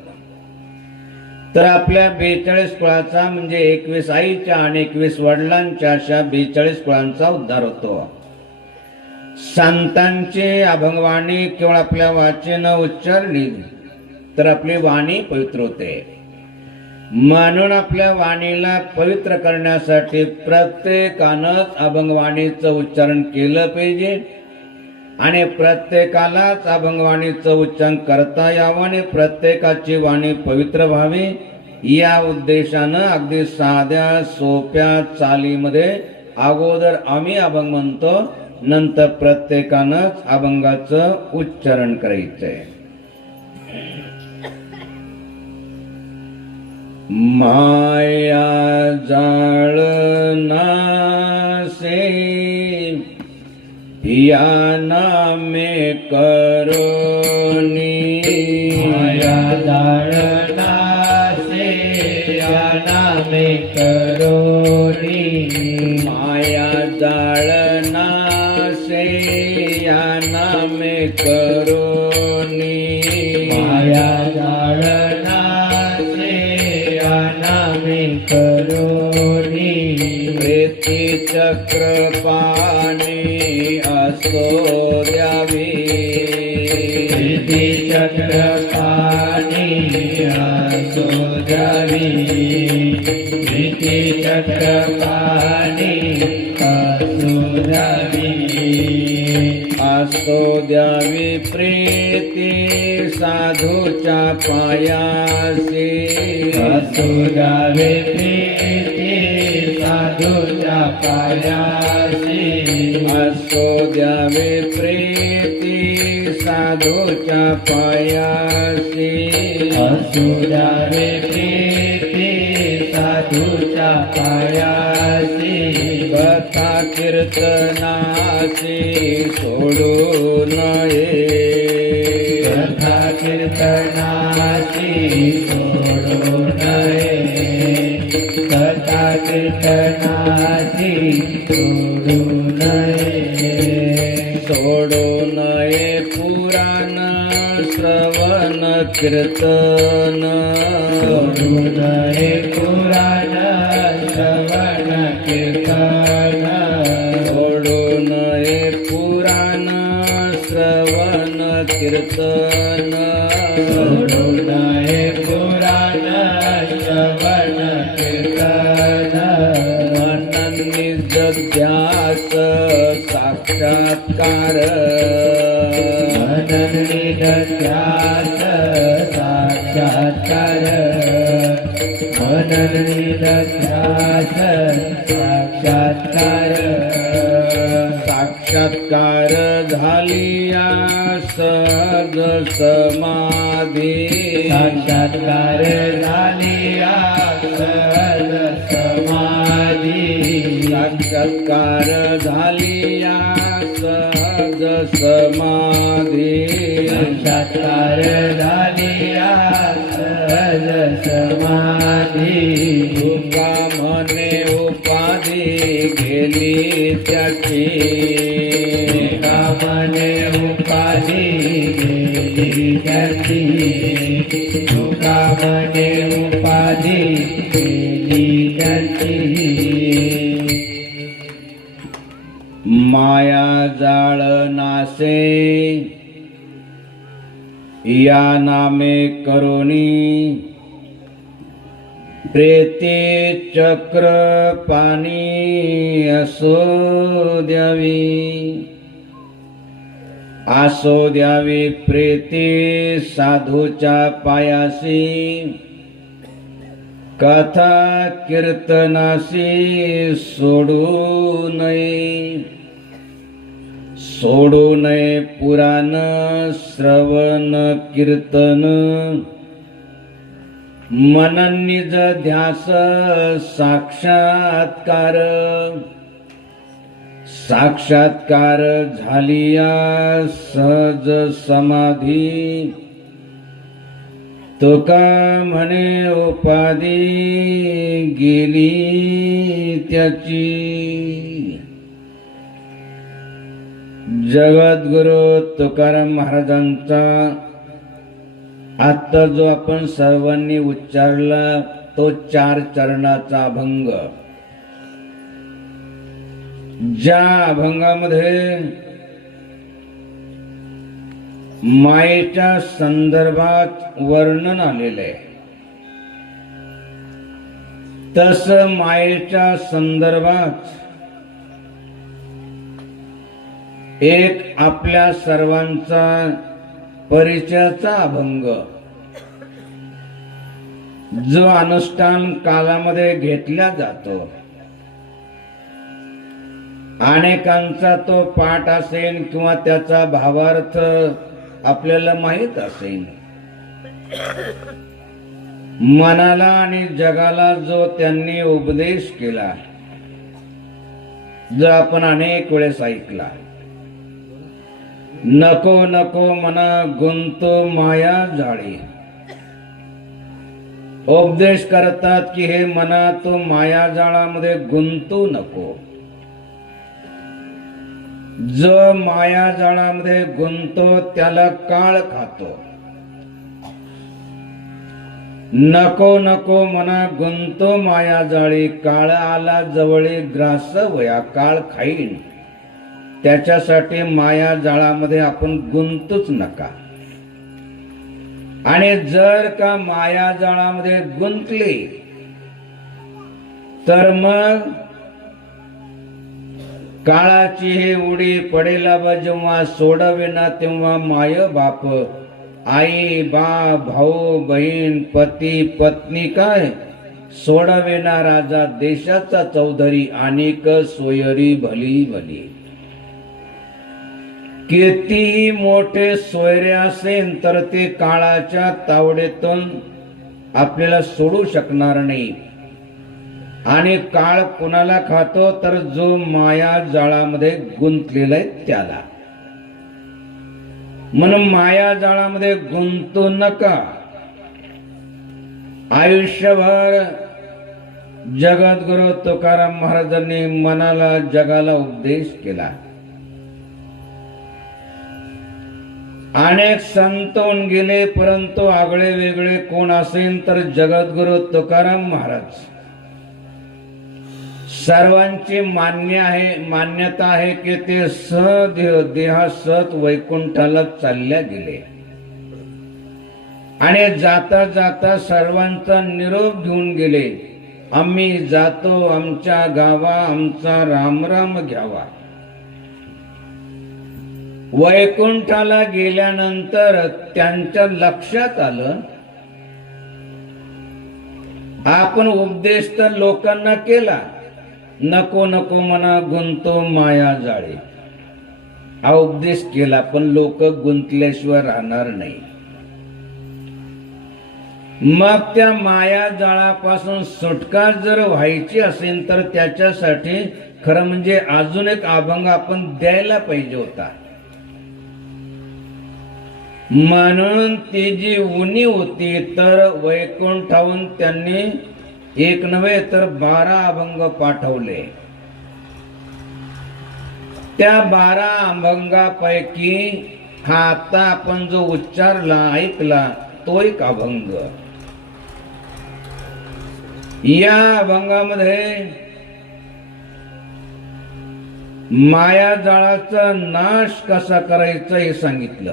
तर आपल्या 42 कुळाचा म्हणजे 21 आईच्या आणि 21 वडिलांच्या अशा 42 कुळांचा उद्धार होतो। संतांची अभंगवाणी केवळ आपल्या वाचेनं उच्चारली तर आपली वाणी पवित्र होते। म्हणून आपल्या वाणीला पवित्र करण्यासाठी प्रत्येकानंच अभंगवाणीचं उच्चारण केलं पाहिजे आणि प्रत्येकालाच अभंगवाणीचं उच्चारण करता यावं आणि प्रत्येकाची वाणी पवित्र व्हावी या उद्देशानं अगदी साध्या सोप्या चालीमध्ये अगोदर आम्ही अभंग म्हणतो, नंतर प्रत्येकानंच अभंगाचं उच्चारण करायचंय। माया जाळना से या नामे करोनी। माया जाळना से या नामे करोनी। माया जाळना से या नामे करोनी। माया जाळना से या नामे करोनी। प्रीती चक्र पाणी असो द्यावी। प्रीती चक्र पाणी असो द्यावी। प्रीती चक्र पाणी असो द्यावी। असो द्यावी प्रीती साधूच्या पायासी। असो द्यावी प्रीती साधूच्या पायासी। असो द्यावी प्रीती साधूच्या पायासी। असो द्यावी प्रीती साधूच्या पायासी। कथा कीर्तनाची सोडू नये। कथा कीर्तनाची सोडू नये। कथा कीर्तनाची सोडू नये। सोडू नये पुराण श्रवण कीर्तन। सोडू नये पुराण श्रवण कीर्तन। सोडू नये पुराण श्रवण कीर्तन। सोडू नये पुराण श्रवण कीर्तन। मनन निज ध्यास साक्षात्कार। मनन निज ध्यास साक्षात्कार। मनन निज ध्यास साक्षात्कार। साक्षात्कार झालिया सहज समाधी। साक्षात्कार झालिया सहज समाधी। साक्षात्कार झालिया सहज समाधी। साक्षात्कार झालिया सहज समाधी। तुका मने उपाधी गेली त्याची। तुका मने उपाधी गेली त्याची। तुका मने उपाधी माया जाळ नासे या नामे करुणी प्रेते चक्र पाणी असो द्यावी प्रेते साधूच्या पायासी कथा कीर्तनासी सोडू नये पुराण श्रवण कीर्तन मनन निज ध्यास साक्षात्कार झालिया सहज समाधी तुका म्हणे उपाधी गेली त्याची। जगद्गुरु तुकाराम महाराजांचा आता जो आपण सर्वांनी उच्चारला तो 4 चरणाचा अभंग, ज्या अभंगामध्ये मायेच्या संदर्भात वर्णन आलेले आहे, तस मायेच्या संदर्भात एक आपल्या सर्वांचा परिचयाचा अभंग जो अनुष्ठान कालामध्ये घेतला जातो, अनेकांचा तो पाठ असेल किंवा त्याचा भावार्थ आपल्याला माहित असेल। मनाला आणि जगाला जो त्यांनी उपदेश केला, जो आपण अनेक वेळेस ऐकला, नको नको मना गुंतो माया जाळी, उपदेश करतात की हे मना तू माया जाळामध्ये गुंतू नको। जो माया जाळामध्ये गुंतो त्याला काळ खातो। नको नको मना गुंतो माया जाळी, काळ आला जवळी ग्रास वया, काळ खाईन, त्याच्यासाठी माया जाळामध्ये आपण गुंतूच नका। आणि जर का माया जाळामध्ये गुंतले तर मग काळाची हे उडी पडेला बा जेव्हा सोडविना तेव्हा माय बाप, आई बा भाऊ बहीण पती पत्नी काय सोडविना राजा देशाचा चौधरी, अनेक सोयरी भली भली। कितीही मोठे सोयरे असेल तर ते काळाच्या तावडेतून आपल्याला सोडू शकणार नाही। आणि काळ कुणाला खातो तर जो माया जाळामध्ये गुंतलेला आहे त्याला। म्हणून माया जाळामध्ये गुंतू नका। आयुष्यभर जगद्गुरु तुकाराम महाराजांनी मनाला जगाला उपदेश केला। अनेक संत होऊन गेले, परंतु आगळे वेगळे कोण असेल तर जगद्गुरु तुकाराम महाराज सर्वांची मान्यता आहे की ते देहासत वैकुंठाला चालल्या गेले। आणि जाता जाता सर्वांचा निरोप घेऊन गेले, आम्ही जातो आमच्या गावा, आमचा राम राम घ्यावा। वैकुंठाला गेल्यानंतर त्यांच्या लक्षात आलं आपण उपदेश तर लोकांना केला, नको नको मना गुंतो माया जाळी, हा उपदेश केला, पण लोक गुंतल्याशिवाय राहणार नाही। मग त्या माया जाळापासून सुटका जर व्हायची असेल तर त्याच्यासाठी खरं म्हणजे अजून एक अभंग आपण द्यायला पाहिजे होता। म्हणून ती जी उणी होती तर वैकुंठाहून त्यांनी एक नव्हे तर 12 अभंग पाठवले। त्या 12 अभंगापैकी हा आता आपण जो उच्चारला ऐकला तो एक अभंग। या अभंगामध्ये मायाजाळाचा नाश कसा करायचा हे सांगितलं.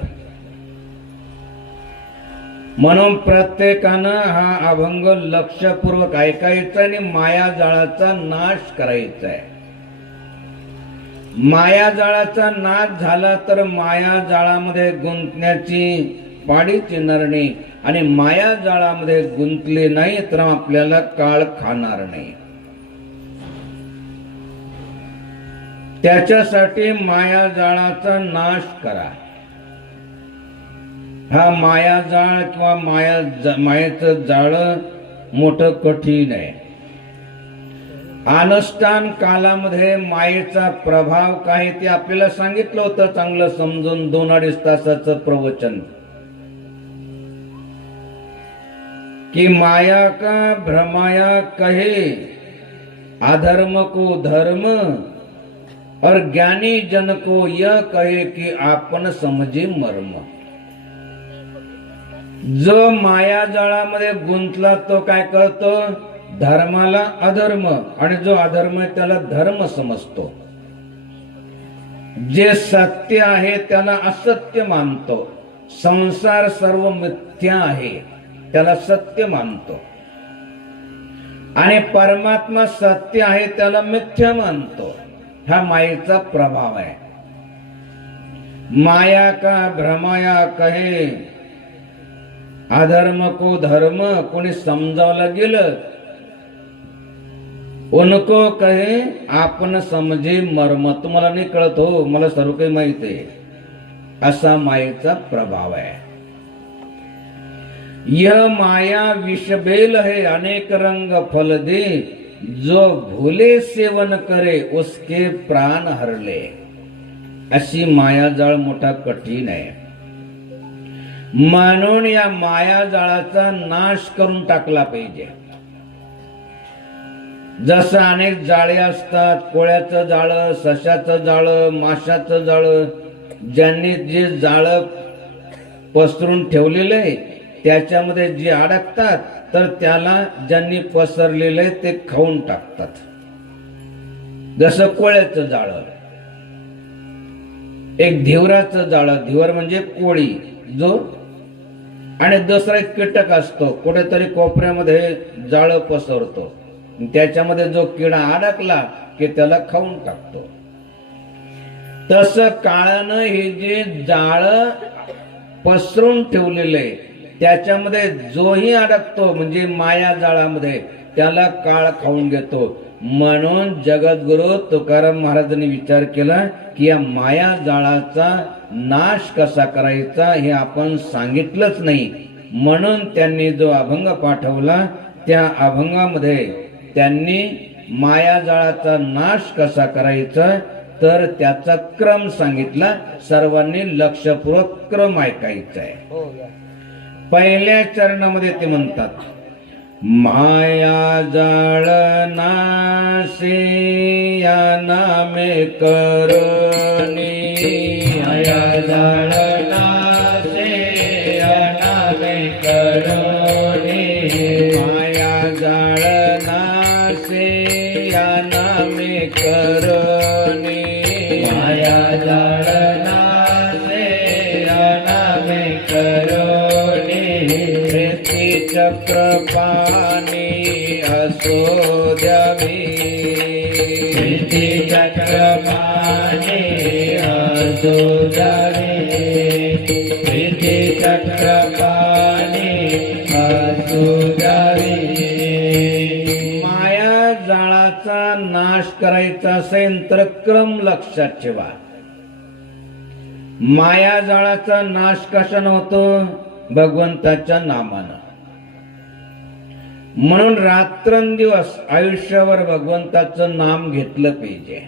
म्हणून प्रत्येकानं हा अभंग लक्षपूर्वक ऐकायचा आणि मायाजाळाचा नाश करायचा आहे. मायाजाळाचा नाश झाला तर मायाजाळामध्ये गुंतण्याची पाडीच येणार नाही आणि मायाजाळामध्ये गुंतले नाही तर आपल्याला काळ खाणार नाही. त्याच्यासाठी मायाजाळाचा नाश करा. हा मायाजाळ किंवा मायेचं जाळ मोठं कठीण आहे. अनुष्ठान कालामध्ये मायेचा प्रभाव काय ते आपल्याला सांगितलं होतं चांगलं समजून 2-2.5 तासाचं प्रवचन कि माया का भ्रमाया कहे अधर्म को धर्म और ज्ञानी जन को यह कहे कि आपण समजे मर्म. जो मायाजाळामध्ये गुंतला तो काय करतो, धर्माला अधर्म आणि जो अधर्म आहे त्याला धर्म समजतो. जे सत्य आहे त्याला असत्य मानतो. संसार सर्व मिथ्या आहे त्याला सत्य मानतो आणि परमात्मा सत्य आहे त्याला मिथ्या मानतो. हा मायेचा प्रभाव आहे. माया का भ्रमाया कहे अधर्म को धर्म कोणी समजावलं गेलं उनको कहे आपण समजे मर्म. तुम्हाला नाही कळत हो, मला सर्व काही माहित आहे. असा मायेचा प्रभाव आहे. यह माया विषबेल है अनेक रंग फल दे जो भूले सेवन करे उसके प्राण हरले. अशी मायाजाळ मोठा कठीण आहे. म्हणून या मायाजाळाचा नाश करून टाकला पाहिजे. जसं अनेक जाळे असतात, कोळ्याचं जाळं, सशाचं जाळं, माशाचं जाळं, ज्यांनी जे जाळं पसरून ठेवलेलं आहे त्याच्यामध्ये जे अडकतात तर त्याला ज्यांनी पसरलेलं आहे ते खाऊन टाकतात. जसं कोळ्याचं जाळं, एक धिवराचं जाळं, धिवर म्हणजे कोळी जो, आणि दुसरा एक कीटक असतो कुठेतरी कोपऱ्यामध्ये जाळं पसरतो, त्याच्यामध्ये जो किडा अडकला की त्याला खाऊन टाकतो. तसं काळानं हे जे जाळं पसरून ठेवलेलं आहे त्याच्यामध्ये जोही अडकतो म्हणजे माया जाळामध्ये त्याला काळ खाऊन घेतो. म्हणून जगद्गुरु तुकाराम महाराजांनी विचार केला की या माया जाळाचा नाश कसा करायचा हे आपण सांगितलंच नाही. म्हणून त्यांनी जो अभंग पाठवला त्या अभंगामध्ये त्यांनी मायाजाळाचा नाश कसा करायचा तर त्याचा क्रम सांगितला. सर्वांनी लक्षपूर्वक क्रम ऐकायचा आहे. पहिल्या चरणामध्ये ते म्हणतात मायाजाळ नासे या नामे करुणी. मायाजाळ नासे या नामे करुणी. मायाजाळ नासे या नामे करुणी. मायाजाळ नासे या नामे करुणी. प्रीती चक्र पाणी असो द्यावी. प्रीती चक्र पाणी असो द्यावी. प्रीती चक्र पाणी असो द्यावी. माया जाळाचा नाश करायचा असेल तर क्रम लक्षात ठेवा. माया जाळाचा नाश कशाने होतो, भगवंताच्या नामानं. म्हणून रात्रंदिवस आयुष्यावर भगवंताचं नाम घेतलं पाहिजे.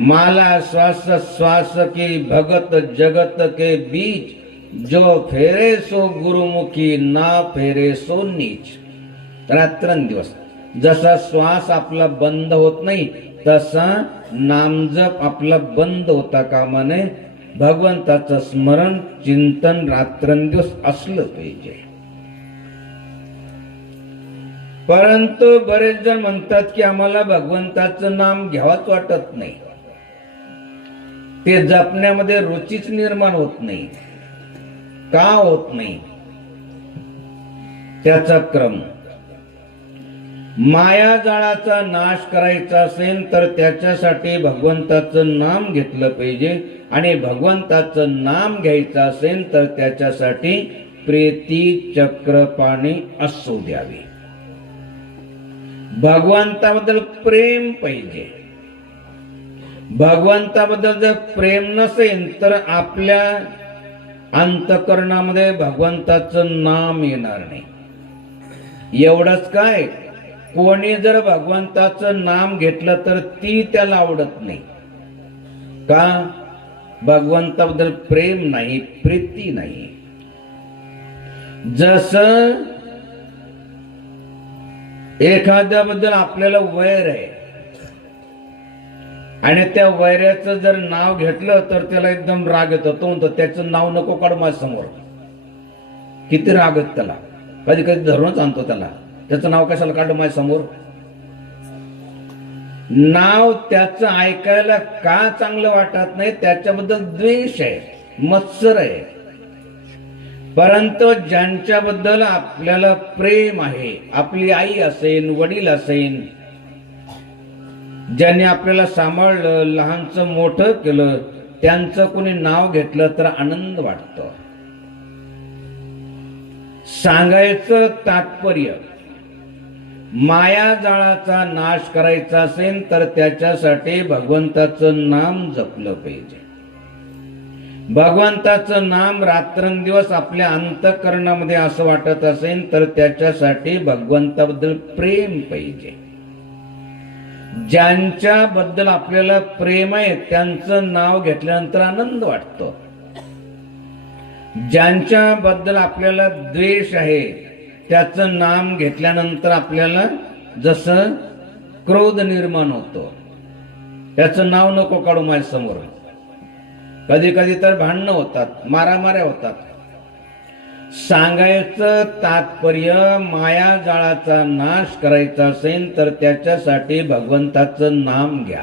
माला श्वास श्वास की भगत जगत के बीच जो फेरे सो गुरुमुखी ना फेरे सो नीच. रात्रंदिवस जसा श्वास आपला बंद होत नाही तसा नामजप आपला बंद होता कामा नये. भगवंताचं स्मरण चिंतन रात्रंदिवस असलं पाहिजे. परंतु बरेच जण म्हणतात की आम्हाला भगवंताचं नाम घ्यावंच वाटत नाही, ते जपण्यामध्ये रुचीच निर्माण होत नाही. का होत नाही? त्याचा क्रम, मायाजाळाचा नाश करायचा असेल तर त्याच्यासाठी भगवंताचं नाम घेतलं पाहिजे, आणि भगवंताचं नाम घ्यायचं असेल तर त्याच्यासाठी प्रीती चक्रपाणी असू द्यावी. भगवंताबद्दल प्रेम पाहिजे. भगवंताबद्दल जर प्रेम नसेल तर आपल्या अंतःकरणामध्ये भगवंताचं नाम येणार नाही. एवढंच काय, कोणी जर भगवंताचं नाम घेतलं तर ती त्याला आवडत नाही. का? भगवंताबद्दल प्रेम नाही, प्रीती नाही. जसं एखाद्याबद्दल आपल्याला वैर आहे आणि त्या वैराचं जर नाव घेतलं तर त्याला एकदम राग येतो. तो म्हणतो त्याचं नाव नको काढ माझ्या समोर. किती राग येत त्याला, कधी कधी धरूनच आणतो त्याला, त्याचं नाव कशाला काढ माझ्या समोर. नाव त्याचं ऐकायला का चांगलं वाटत नाही, त्याच्याबद्दल द्वेष आहे, मत्सर आहे. परंतु ज्यांच्याबद्दल आपल्याला प्रेम आहे, आपली आई असेल, वडील असेल, ज्यांनी आपल्याला सांभाळलं, लहानचं मोठं केलं, त्यांचं कोणी नाव घेतलं तर आनंद वाटतो. सांगायचं तात्पर्य, मायाजाळाचा नाश करायचा असेल तर त्याच्यासाठी भगवंताचं नाम जपलं पाहिजे. भगवंताचं नाम रात्रंदिवस आपल्या अंतःकरणामध्ये असं वाटत असेल तर त्याच्यासाठी भगवंताबद्दल प्रेम पाहिजे. ज्यांच्याबद्दल आपल्याला प्रेम आहे त्यांचं नाव घेतल्यानंतर आनंद वाटतो. ज्यांच्याबद्दल आपल्याला द्वेष आहे त्याचं नाम घेतल्यानंतर आपल्याला जसं क्रोध निर्माण होतो. त्याचं नाव नको काढू माझ्या समोर. कधी कधी तर भांडणं होतात, मारामाऱ्या होतात. सांगायचं तात्पर्य, मायाजाळाचा नाश करायचा असेल तर त्याच्यासाठी भगवंताचं नाम घ्या.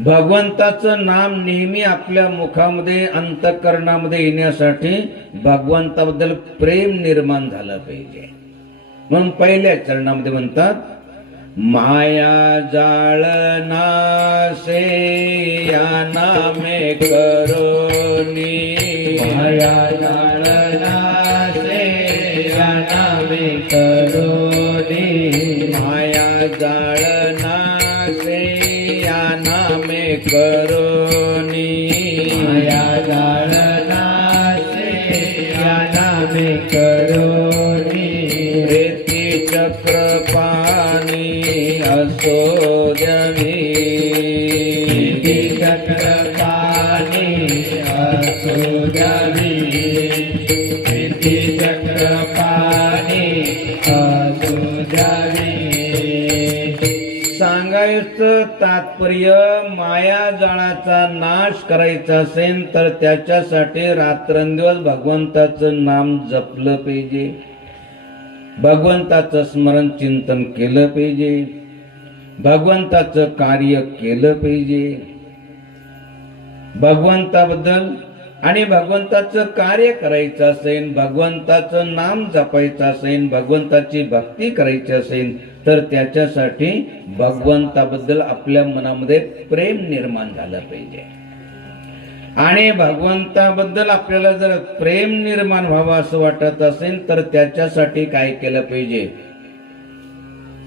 भगवंताचं नाम नेहमी आपल्या मुखामध्ये, अंतःकरणामध्ये येण्यासाठी भगवंताबद्दल प्रेम निर्माण झालं पाहिजे. म्हणून पहिल्या चरणामध्ये म्हणतात, माया जाळ नासे या नामे करोनी. माया जाळ नासे या नामे करोनी. माया जाळ नासे या नामे करोनी. माया जाळ नासे या नामे करोनी. प्रीती चक्रपाणी असो द्यावी. प्रीती चक्रपाणी असो द्यावी. प्रीती चक्रपाणी असो द्यावी. सांगायचं तात्पर्य, मायाजाळाचा नाश करायचा असेल तर त्याच्यासाठी रात्रंदिवस भगवंताचं नाम जपलं पाहिजे. भगवंताचं स्मरण चिंतन केलं पाहिजे. भगवंताचं कार्य केलं पाहिजे. भगवंताबद्दल आणि भगवंताचं कार्य करायचं असेल, भगवंताचं नाम जपायचं असेल, भगवंताची भक्ती करायची असेल तर त्याच्यासाठी भगवंताबद्दल आपल्या मनामध्ये प्रेम निर्माण झालं पाहिजे. आणि भगवंताबद्दल आपल्याला जर प्रेम निर्माण व्हावं असं वाटत असेल तर त्याच्यासाठी काय केलं पाहिजे?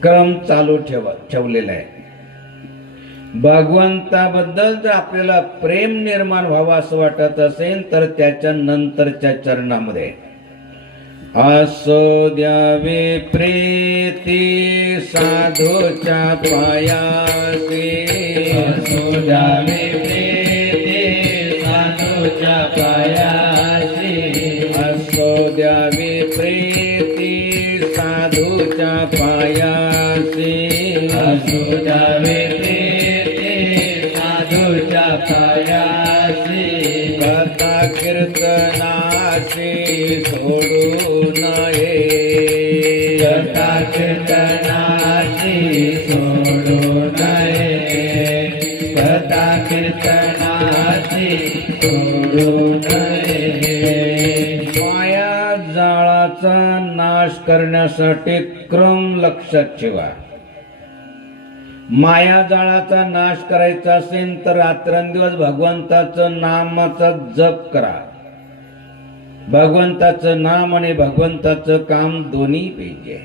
क्रम चालू ठेवलेला आहे. भगवंताबद्दल जर आपल्याला प्रेम निर्माण व्हावं असं वाटत असेल तर त्याच्या नंतरच्या चरणामध्ये असो द्यावे प्रीती साधूच्या पायासी. असो द्यावे प्रीती साधूच्या पायासी. असो द्यावे प्रीती साधूच्या पायासी. असो द्यावे प्रीती साधूच्या पायासी. कथा कीर्तनाची सोडू नये. कथा कीर्तनाची सोडू नये कथा कीर्तनाची सोडू नये माया जाळाचा नाश करण्यासाठी क्रम लक्षात ठेवा. माया जाळाचा नाश करायचा असेल तर रात्रंदिवस भगवंताचं नामाचा जप करा. भगवंताचं नाम आणि भगवंताचं काम दोन्ही पाहिजे.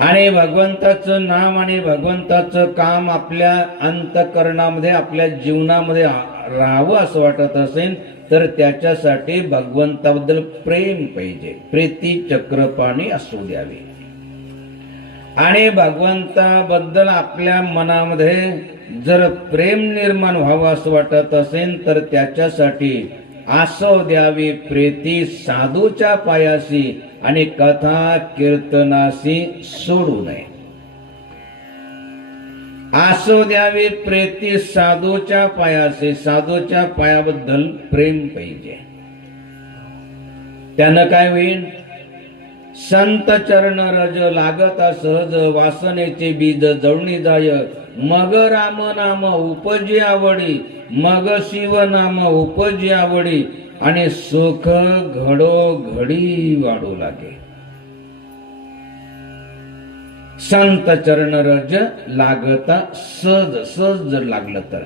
आणि भगवंताचं नाम आणि भगवंताचं काम आपल्या अंतःकरणामध्ये आपल्या जीवनामध्ये राहावं असं वाटत असेल तर त्याच्यासाठी भगवंताबद्दल प्रेम पाहिजे. प्रीती चक्रपाणी असू द्यावी. आणि भगवंताबद्दल आपल्या मनामध्ये जर प्रेम निर्माण व्हावं असं वाटत असेल तर त्याच्यासाठी आसव द्यावी प्रीती साधूच्या पायाशी आणि कथा कीर्तनाशी सोडू नये. आसव द्यावी प्रीती साधूच्या पायाशी. साधूच्या पायाबद्दल प्रेम पाहिजे. त्यानं काय होईल? संत चरण रज लागता सहज वासनेचे बीज जळणी जाय मग राम नाम उपजी आवडी मग शिव नाम उपजी आवडी आणि सुख घडो घडी वाढू लागे. संत चरण रज लागता सहज सहज जर लागलं तर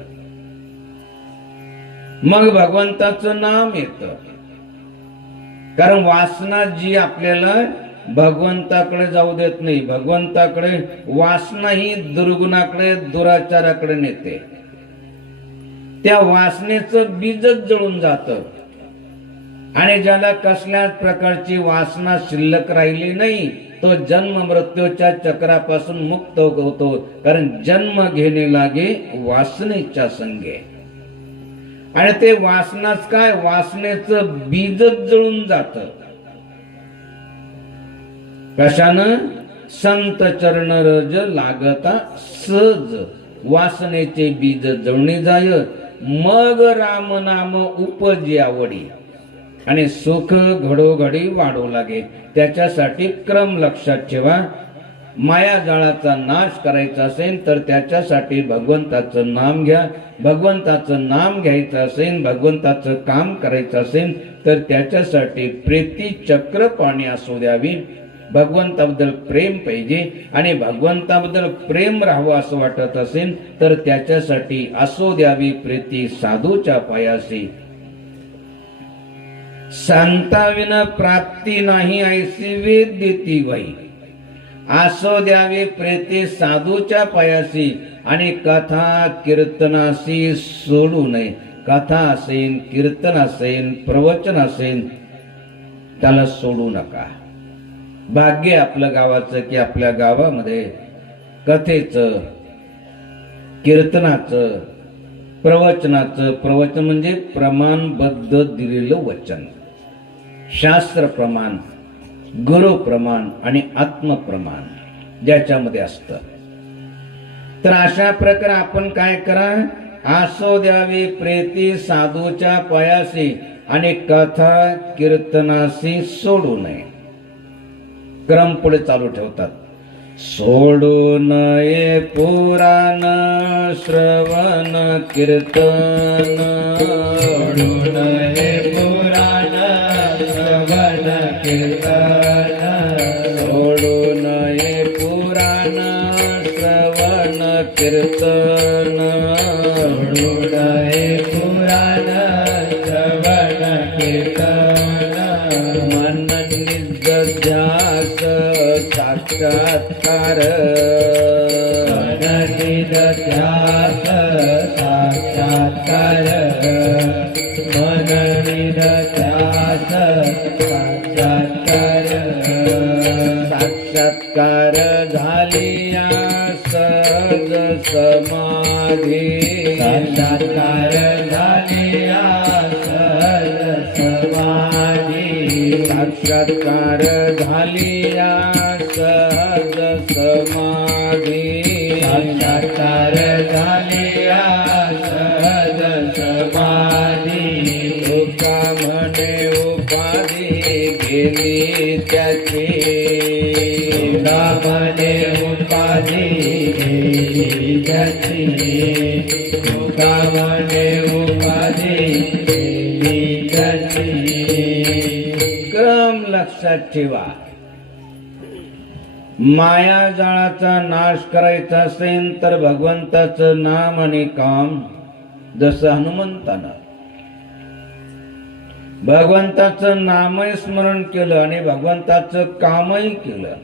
मग भगवंताचं नाम येतं. कारण वासना जी आपल्याला भगवंताकडे जाऊ देत नाही. भगवंताकडे वासना ही दुर्गुणाकडे दुराचाराकडे नेते. त्या वासनेचं बीजच जळून जातं. आणि ज्याला कसल्याच प्रकारची वासना शिल्लक राहिली नाही तो जन्म मृत्यूच्या चक्रापासून मुक्त होतो. कारण जन्म घेणे लागे वासनेच्या संगे. आणि ते वासनाच काय? वासनेचं बीजच जळून जात. कशानं? संत चरण रज लागता सहज वासनेचे बीज जळणी जाय मग राम नाम उपजी आवडी आणि सुख घडोघडी वाढू लागे. त्याच्यासाठी क्रम लक्षात ठेवा. माया जाळाचा नाश करायचा असेल तर त्याच्यासाठी भगवंताचं नाम घ्या. भगवंताचं नाम घ्यायचं असेल, भगवंताचं काम करायचं असेल तर त्याच्यासाठी प्रीती चक्र पाणी असू द्यावी. भगवंताबद्दल प्रेम पाहिजे. आणि भगवंताबद्दल प्रेम राहावं असं वाटत असेल तर त्याच्यासाठी असू द्यावी प्रीती साधूच्या पायाशी. संताविन प्राप्ती नाही ऐसी वेद देती वही. आसो द्यावी प्रीती साधूच्या पायाशी आणि कथा कीर्तनाशी सोडू नये. कथा असेल, कीर्तन असेल, प्रवचन असेल त्याला सोडू नका. भाग्य आपल्या गावाचं की आपल्या गावामध्ये कथेचं, कीर्तनाचं, प्रवचनाचं. प्रवचन म्हणजे प्रमाणबद्ध दिलेलं वचन. शास्त्र प्रमाण, गुरु प्रमाण आणि आत्मप्रमाण ज्याच्यामध्ये असतं. तर अशा प्रकारे आपण काय करा? आसो द्यावी प्रीती साधूच्या पायाशी आणि कथा कीर्तनाशी सोडू नये. क्रम पुढे चालू ठेवतात. सोडू नये पुराण श्रवण कीर्तन. सोडू नये पुराण श्रवण कीर्तन. सोडू नये पुराण श्रवण कीर्तन. सोडू नये पुराण श्रवण कीर्तन. मन निध्यास साक्षात्कार. मन निध्यास साक्षात्कार. मन निध्यास साक्षात्कार. साक्षात्कार झालिया सहज समाधी. साक्षात्कार झालिया सहज समाधी. साक्षात्कार झालिया सहज समाधी. साक्षात्कार झालिया सहज समाधी. तुका म्हणे उपाधी गेली त्याची तुका म्हणे उपाधी गेली त्याची तुका म्हणे उपाधी गेली त्याची क्रम लक्षात ठेवा. मायाजाळाचा नाश करायचा असेल तर भगवंताचं नाम आणि काम, जसं हनुमंतानं भगवंताचं नामही स्मरण केलं आणि भगवंताचं कामही केलं.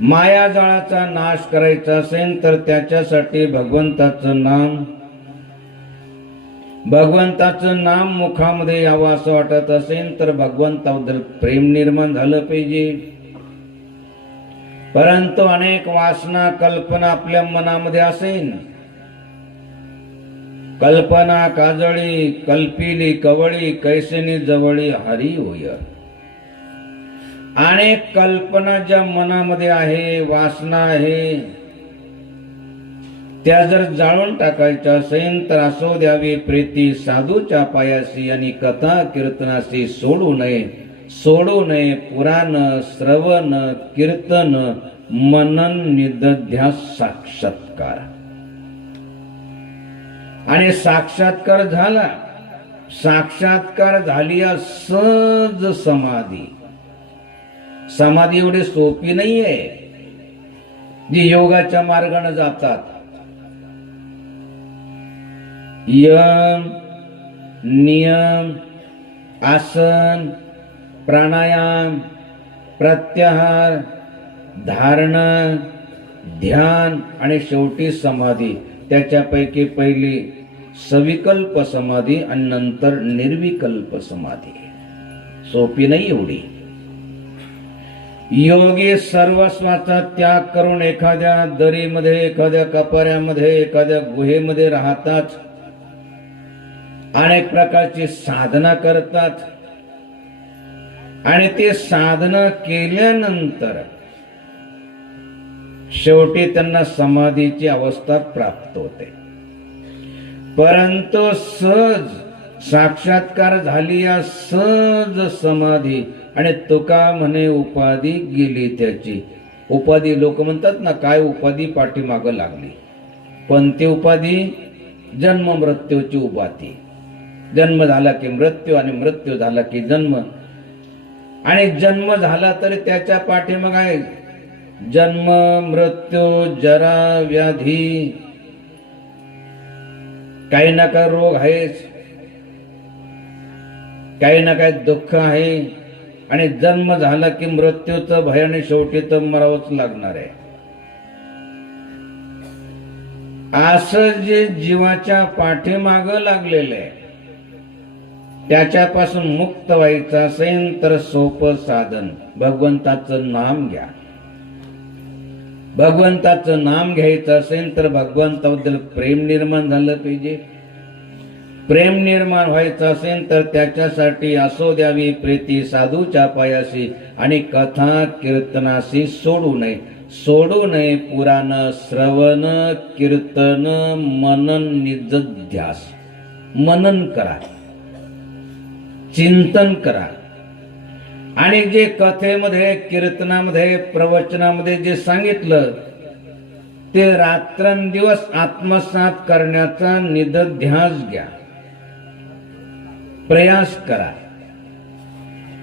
मायाजाळाचा नाश करायचा असेल तर त्याच्यासाठी भगवंताचं नाम मुखामध्ये यावं असं वाटत असेल तर भगवंताबद्दल प्रेम निर्माण झालं पाहिजे. परंतु अनेक वासना कल्पना आपल्या मनामध्ये असेल. कल्पना काजळी कल्पिली कवळी कैसेनी जवळी हरी होय. अनेक कल्पना ज्या मनामध्ये आहे, वासना आहे, त्या जर जाळून टाकायच्या असेल तर असो द्यावी प्रीती साधूच्या पायासी आणि कथा कीर्तनाशी सोडू नये पुराण श्रवण कीर्तन मनन निदध्यास साक्षात्कार. आणि साक्षात्कार झाली सहज समाधी. समाधी एवढी सोपी नाहीये जी योगाच्या मार्गाने जातात. यम नियम आसन प्राणायाम प्रत्याहार धारणा ध्यान आणि शेवटी समाधी. त्याच्यापैकी पहिली सविकल्प समाधी आणि नंतर निर्विकल्प समाधी. सोपी नाही एवढी. योगी सर्वस्वाचा त्याग करून एखाद्या दरीमध्ये एखाद्या कपाऱ्यामध्ये एखाद्या गुहेमध्ये राहतात. अनेक प्रकारची साधना करतात आणि ते साधना केल्यानंतर शेवटी त्यांना समाधीची अवस्था प्राप्त होते. परंतु सहज साक्षात्कार झाली या सहज समाधी. आणि तुका म्हणे उपाधी गेली त्याची. उपाधी लोक म्हणतात ना, काय उपाधी पाठीमागं लागली. पण ती उपाधी जन्म मृत्यूची उपाधी. जन्म झाला की मृत्यू आणि मृत्यू झाला की जन्म. आणि जन्म झाला तरी त्याच्या पाठीमाग आहे जन्म मृत्यू जरा व्याधी, काही ना काही रोग आहेच, काही ना काही दुःख आहे. आणि जन्म झाला की मृत्यूचं भय आणि शेवटी तर मरावंच लागणार आहे. असं जे जीवाच्या पाठीमाग लागलेलं आहे त्याच्यापासून मुक्त व्हायचं असेल तर सोपं साधन भगवंताचं नाम घ्या. भगवंताचं नाम घ्यायचं असेल तर भगवंताबद्दल प्रेम निर्माण झालं पाहिजे. प्रेम निर्माण व्हायचं असेल तर त्याच्यासाठी असो द्यावी प्रीती साधूच्या पायाशी आणि कथा कीर्तनाशी सोडू नये पुराण श्रवण कीर्तन मनन निजध्यास. मनन करा, चिंतन करा. आणि जे कथेमध्ये कीर्तनामध्ये प्रवचनामध्ये जे सांगितलं ते रात्रंदिवस आत्मसात करण्याचा निदध्यास घ्या, प्रयास करा.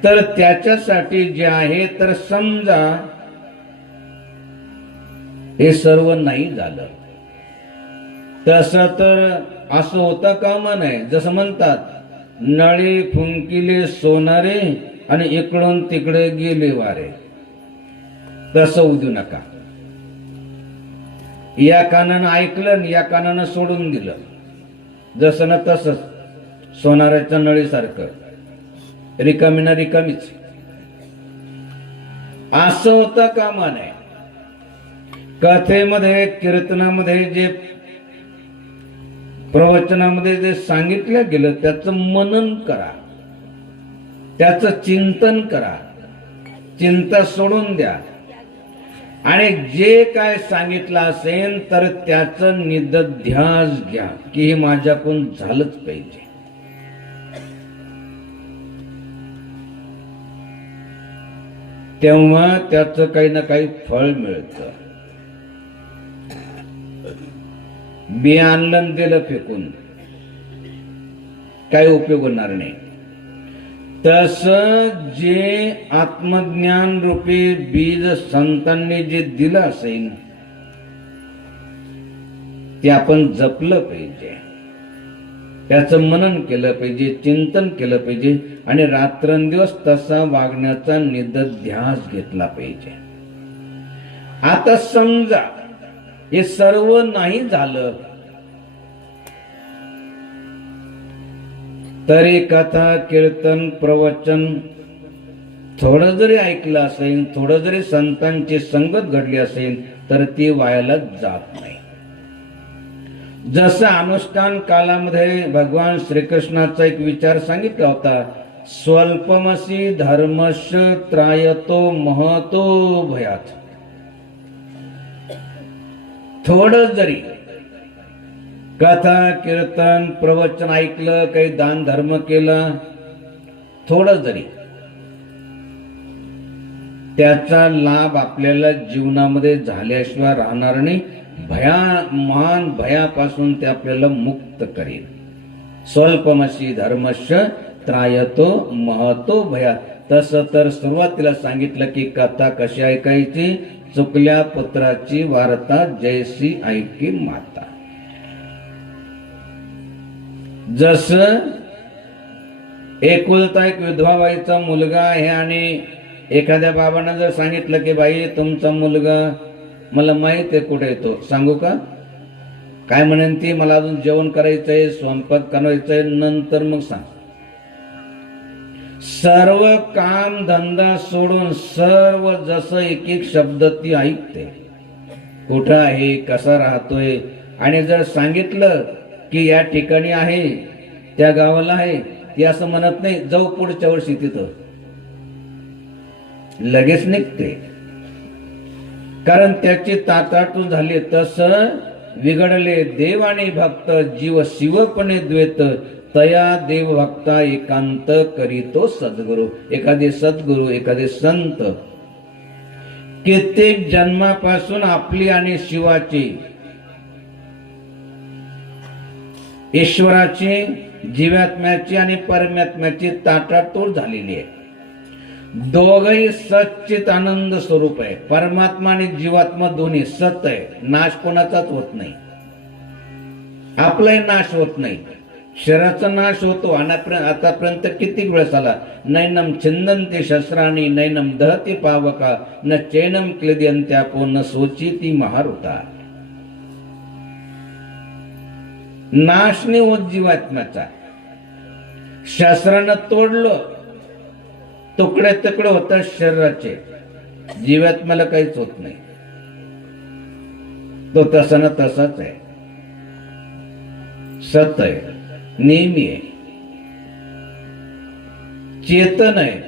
तर त्याच्यासाठी जे आहे तर समजा हे सर्व नाही झालं तसं तर असं होता कामा नये. जसं म्हणतात नळी फुंकिले सोनारे आणि इकडून तिकडे गेले वारे. तसं होऊ देऊ नका. या कानानं ऐकलं आणि या कानानं सोडून दिलं. जसं ना तसंच सोनाराच्या नळीसारखं रिकामी ना रिकामीच. असं होतं कामा नये. कथेमध्ये कीर्तनामध्ये जे प्रवचनामध्ये जे सांगितलं गेलं त्याचं मनन करा, त्याचं चिंतन करा. चिंता सोडून द्या आणि जे काय सांगितलं असेल तर त्याचं निदध्यास घ्या की हे माझ्याकडून झालंच पाहिजे. तेव्हा त्याचं काही ना काही फळ मिळतं. बी आणलं आणि दिलं फेकून, काही उपयोग होणार नाही. तस जे आत्मज्ञान रूपी बीज संतांनी जे दिलं असेल ते आपण जपलं पाहिजे, त्याचं मनन केलं पाहिजे, चिंतन केलं पाहिजे आणि रात्रंदिवस तसा वागण्याचा निधध्यास घेतला पाहिजे. आता समजा हे सर्व नाही झालं तरी कथा कीर्तन प्रवचन थोडं जरी ऐकलं असेल, थोडं जरी संतांची संगत घडली असेल तर ती वायाला जात नाही. जसं अनुष्ठान कालामध्ये भगवान श्रीकृष्णाचा एक विचार सांगितला होता, स्वल्पमसी धर्मश त्रायतो महतो भयात. थोडं जरी कथा कीर्तन प्रवचन ऐकलं, काही दान धर्म केला, थोडं जरी, त्याचा लाभ आपल्याला जीवनामध्ये झाल्याशिवाय राहणार नाही. महान भयापासून ते आपल्याला मुक्त करेल. स्वल्पमशी धर्मस्य त्रायतो महतो भयात. तसं तर सुरुवातीला सांगितलं की कथा कशी ऐकायची, चुकल्या पुत्राची वार्ता जैसी ऐकी माता. जस एकुलता एक विधवा बाईचा मुलगा आहे आणि एखाद्या बाबांना जर सांगितलं की बाई तुमचा मुलगा मला माहित आहे कुठे येतो, सांगू का? काय म्हणेन ती, मला अजून जेवण करायचंय, स्वयंपाक करायचंय, नंतर मग सांग. सर्व काम धंदा सोडून सर्व जसं एक एक शब्द ती ऐकते, कुठं आहे, कसा राहतोय. आणि जर सांगितलं की या ठिकाणी आहे, त्या गावाला आहे, ती असं म्हणत नाही जाऊ पुढच्या वर्षी तिथं, लगेच निघते. कारण त्याची ताटाटून झाली. तसं विघडले देव आणि भक्त, जीव शिवपणे द्वेत, तया देव भक्ता एकांत करीतो सद्गुरु. एखादे सद्गुरु, एखादे संत कित्येक जन्मापासून आपली आणि शिवाची, ईश्वराची, जीवात्म्याची आणि परमात्म्याची ताटातूट झालेली आहे. दोघही सच्चित आनंद स्वरूप आहे. परमात्मा आणि जीवात्मा दोन्ही सत आहे. नाश कोणाचाच होत नाही, आपलाही नाश होत नाही. शरीराचा नाश होतो. आतापर्यंत किती वेळेस आला, नैनम छिंदन्ति शस्त्राणि नैनम दहति पावका न चैनम क्लेद्यन्त्यापो न सोचिति महारुता. नाश नाही होत जीवात्म्याचा. शस्त्रानं तोडलं, तुकडे तुकडे होतात शरीराचे, जीवात्म्याला काहीच होत नाही. तो तसा ना तसाच आहे, सत आहे, नेहमी आहे, चेतन आहे.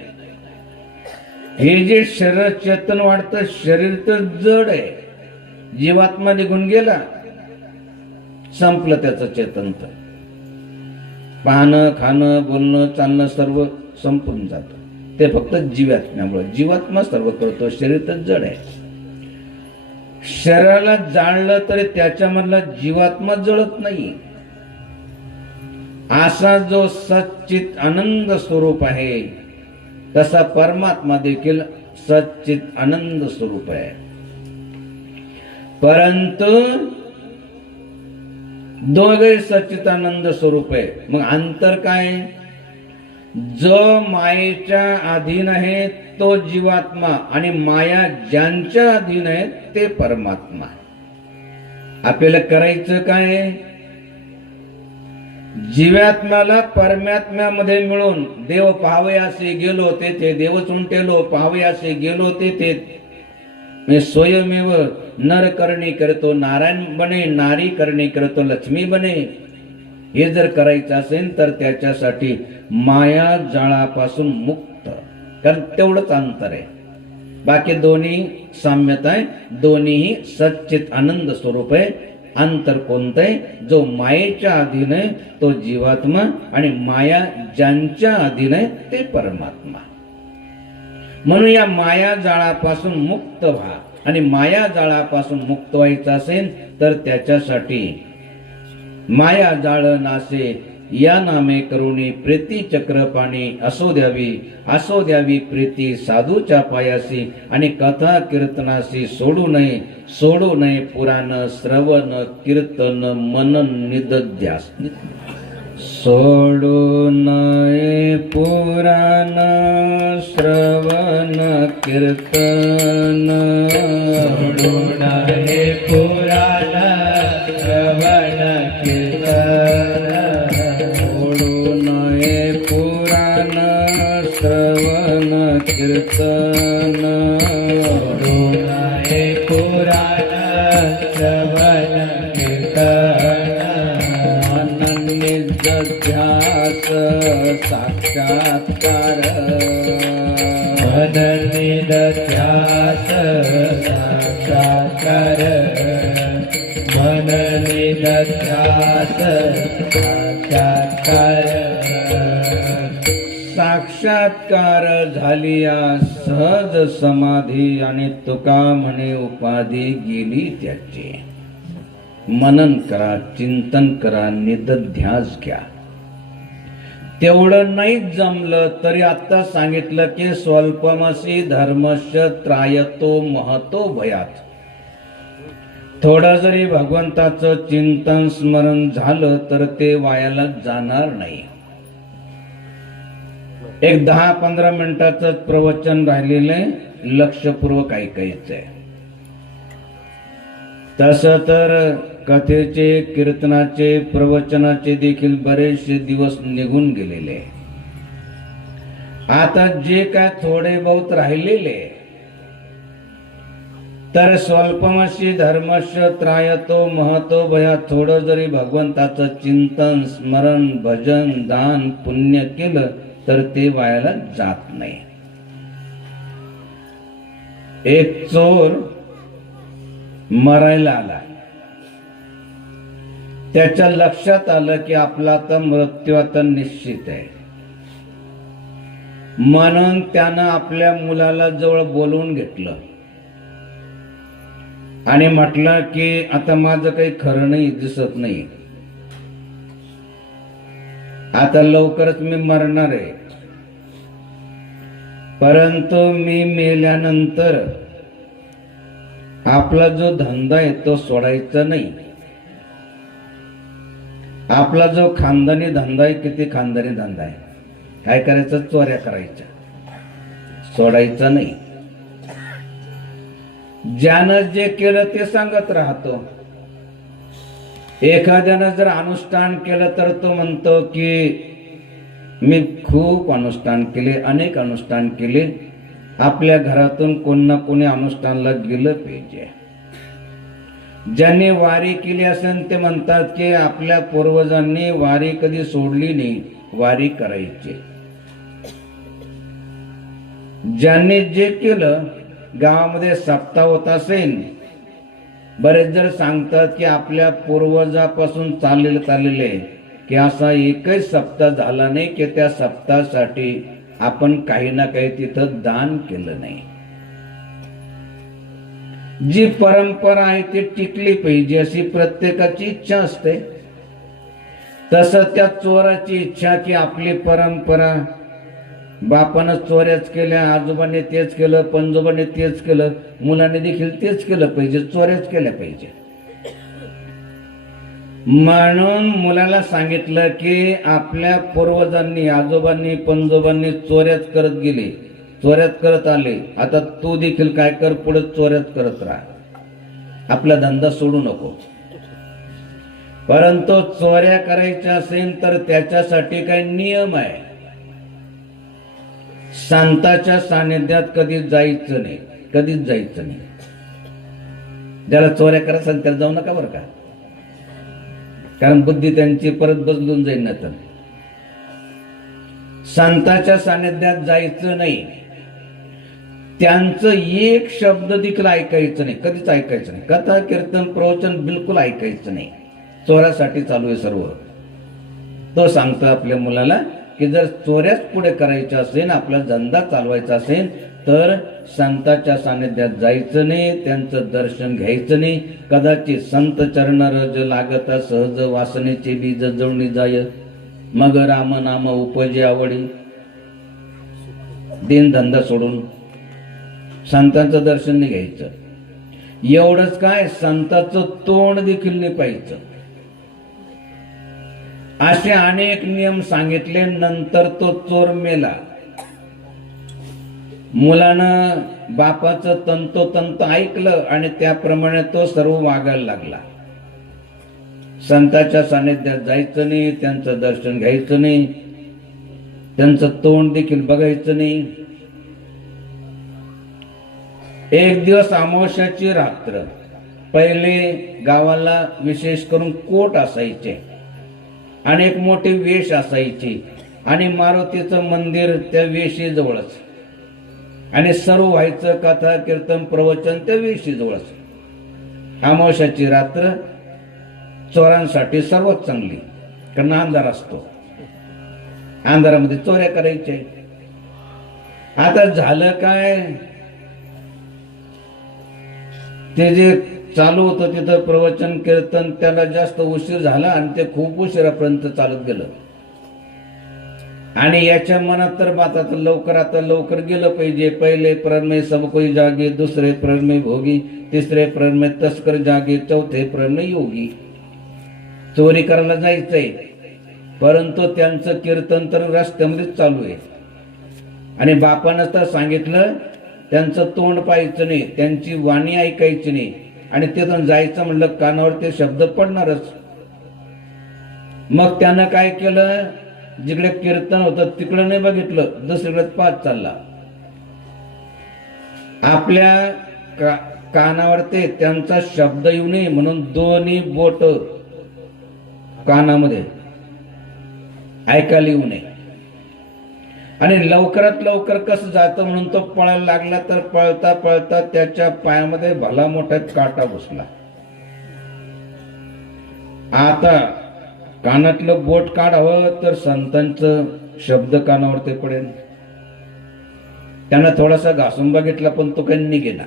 हे जे शरीर चेतन वाढतं, शरीर तर जड आहे. जीवात्मा निघून गेला, संपलं त्याचं चेतन. तर पाहणं, खाणं, बोलणं, चालणं सर्व संपून जातं. ते फक्त जीवात्म्यामुळे. जीवात्मा सर्व करतो, शरीर तर जड आहे. शरीराला जाळलं तरी त्याच्यामधला जीवात्मा जळत नाही. असा जो सच्चित आनंद स्वरूप आहे तसा परमात्मा देखील सच्चित आनंद स्वरूप आहे. परंतु दोघे सच्चिदानंद स्वरूप आहे. मग अंतर काय? जो मायेच्या अधीन आहे तो जीवात्मा आणि माया ज्यांच्या अधीन आहे ते परमात्मा. आपल्याला करायचं काय? जीवात्म्याला परमात्म्यामध्ये मिळून देव पाहावयासे गेलो ते देवच उंटेलो, पाहावयासे गेलो ते मी स्वयमेव नर करणी करतो नारायण बने, नारी करणी करतो लक्ष्मी बने. हे जर करायचं असेल तर त्याच्यासाठी माया जाळापासून मुक्त, कारण तेवढंच अंतर आहे. बाकी दोन्ही साम्यता आहे, दोन्हीही सच्चित आनंद स्वरूप आहे. अंतर कोणतं आहे? जो मायेच्या अधीन आहे तो जीवात्मा आणि माया ज्यांच्या अधीन आहे ते परमात्मा. म्हणून या माया जाळापासून मुक्त व्हा. आणि माया जाळापासून मुक्त व्हायचं असेल तर त्याच्यासाठी माया जाळ नासे या नामे करुणी प्रीती चक्रपाणी असो द्यावी प्रीती साधूच्या पायासी. आणि कथा कीर्तनासी सोडू नये पुराण श्रवण कीर्तन मनन निदध्यास. सोडू नये पुराण श्रवण कीर्तन. सोडू नये पुराण श्रवण कीर्तन. सोडू नये पुराण श्रवण कीर्तन. सोडू नये पुराण श्रवण कीर्तन. ध्यास साक्षात्कार. मननिदध्यास साक्षात्कार. मननिदध्यास साक्षात्कार. साक्षात्कार झालिया सहज समाधी. आणि तुका म्हणे उपाधी गेली त्याची. मनन करा, चिंतन करा, निदध्यास घ्या. तेवढं नाही जमलं तरी आता सांगितलं की स्वल्पमसी धर्मस्य त्रायतो महतो भयात. थोडं जरी भगवंताचं चिंतन स्मरण झालं तर ते वायाला जाणार नाही. एक 10-15 मिनिटाचं प्रवचन राहिलेलं लक्षपूर्वक ऐकायचंय. तसं तर कथेचे, कीर्तनाचे, प्रवचनाचे देखील बरेचसे दिवस निघून गेलेले. आता जे काय थोडे बहुत राहिलेले तर स्वल्पमशी धर्मस्य त्रायतो महतो भया. थोडं जरी भगवंताचं चिंतन स्मरण भजन दान पुण्य केलं तर ते वायाला जात नाही. एक चोर मरायला आला. त्याच्या लक्षात आलं की आपला तर मृत्यू आता निश्चित आहे. म्हणून त्यानं आपल्या मुलाला जवळ बोलवून घेतलं आणि म्हटलं की आता माझं काही खरं नाही, दिसत नाही, आता लवकरच मी मरणार आहे. परंतु मी मेल्यानंतर आपला जो धंदा आहे तो सोडायचा नाही. आपला जो खानदानी धंदा आहे, किती खानदानी धंदा आहे, काय करायचं, चोऱ्या करायच्या, सोडायचं नाही. ज्यानं जे केलं ते सांगत राहतो. एखाद्यानं जर अनुष्ठान केलं तर तो म्हणतो की मी खूप अनुष्ठान केले, अनेक अनुष्ठान केले. आपल्या घरातून कोण ना कोणी अनुष्ठानला गेलं पाहिजे. ज्यांनी वारी केली असेल ते म्हणतात की आपल्या पूर्वजांनी वारी कधी सोडली नाही, वारी करायची. ज्यांनी जे केलं, गावामध्ये सप्ताह होत असेल, बरेच जण सांगतात की आपल्या पूर्वजापासून चाललेले की असा एकही सप्ताह झाला नाही की त्या सप्ताहासाठी आपण काही ना काही तिथं दान केलं नाही. जी परंपरा आहे ती टिकली पाहिजे अशी प्रत्येकाची इच्छा असते. तसं त्या चोराची इच्छा की आपली परंपरा, बापानं चोऱ्याच केल्या, आजोबाने तेच केलं, पंजोबाने तेच केलं, मुलाने देखील तेच केलं पाहिजे, चोऱ्याच केल्या पाहिजे. म्हणून मुलाला सांगितलं की आपल्या पूर्वजांनी, आजोबांनी, पंजोबांनी चोऱ्याच करत गेले, चोऱ्यात करत आले, आता तू देखील काय कर, पुढे चोऱ्यात करत राहा, आपला धंदा सोडू नको. परंतु चोऱ्या करायच्या असेल तर त्याच्यासाठी काही नियम आहे. संतांच्या सानिध्यात कधीच जायचं नाही, कधीच जायचं नाही. ज्याला चोऱ्या करायचं त्याला जाऊ नका बरं का, कारण बुद्धी त्यांची परत बदलून जाईल. ना तर संतांच्या सानिध्यात जायचं नाही, त्यांचं एक शब्द देखील ऐकायचं नाही, कधीच ऐकायचं नाही. कथा कीर्तन प्रवचन बिलकुल ऐकायचं नाही. चोऱ्यासाठी चालू आहे सर्व. तो सांगतो आपल्या मुलाला की जर चोऱ्याच पुढे करायचं असेल, आपला धंदा चालवायचा असेल तर संतांच्या सानिध्यात जायचं नाही, त्यांचं दर्शन घ्यायचं नाही. कदाचित संत चरण रज लागता सहज वासनेचे बीज जळणी जाय, मग राम नाम उपजे आवडी. दिनधंदा सोडून संतांचं दर्शन नाही घ्यायचं. एवढंच काय, संतांचं तोंड देखील नाही पाहायचं. असे अनेक नियम सांगितले. नंतर तो चोर मेला. मुलानं बापाचं तंतोतंत ऐकलं आणि त्याप्रमाणे तो सर्व वागायला लागला. संतांच्या सानिध्यात जायचं नाही, त्यांचं दर्शन घ्यायचं नाही, त्यांचं तोंड देखील बघायचं नाही. एक दिवस अमावस्याची रात्र. पहिले गावाला विशेष करून कोट असायचे आणि एक मोठी वेश असायची आणि मारुतीचं मंदिर त्या वेशीजवळच आणि सर्व व्हायचं कथा कीर्तन प्रवचन त्या वेशीजवळच. अमावस्याची रात्र चोरांसाठी सर्वात चांगली, कारण अंधार असतो. अंधारामध्ये चोऱ्या करायच्या. आता झालं काय, ते जे चालू होतं तिथं प्रवचन कीर्तन, त्याला जास्त उशीर झाला आणि ते खूप उशिरापर्यंत चालत गेलं. आणि याच्या मनात तर बात आता लवकर गेलं पाहिजे. पहिले प्रहर में सब कोई जागे, दुसरे प्रहर में भोगी, तिसरे प्रहर में तस्कर जागे, चौथे प्रहर में योगी. चोरी करायला जायचंय, परंतु त्यांचं कीर्तन तर रस्त्यामध्येच चालू आहे. आणि बापानं तर सांगितलं त्यांचं तोंड पाहायचं नाही, त्यांची वाणी ऐकायची नाही. आणि तिथून जायचं म्हणलं कानावर ते शब्द पडणारच. मग त्यानं काय केलं, जिकडे कीर्तन होतं तिकडं नाही बघितलं, दुसरीकडे पाच चालला. आपल्या कानावर ते त्यांचा शब्द येऊ नये म्हणून दोन्ही बोट कानामध्ये ऐकायला येऊ नये. आणि लवकरात लवकर कसं जातं म्हणून तो पळायला लागला. तर पळता पळता त्याच्या पायामध्ये भला मोठा काटा घुसला. आता कानातलं बोट काढावं तर संतांचं शब्द कानावरती पडेल. त्यानं थोडासा घासून बघितला पण तो काही निघेना.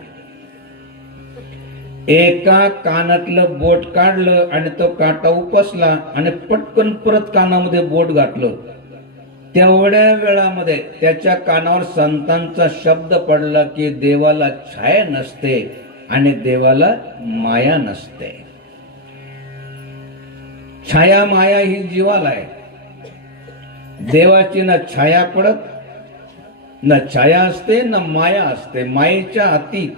एका कानातलं बोट काढलं आणि तो काटा उपसला आणि पटकन परत कानामध्ये बोट घातलं. तेवढ्या वेळामध्ये त्याच्या कानावर संतांचा शब्द पडला की देवाला छाया नसते आणि देवाला माया नसते. छाया माया ही जीवाला आहे. देवाची ना छाया पडत, न छाया असते न माया असते, मायेच्या अतीत.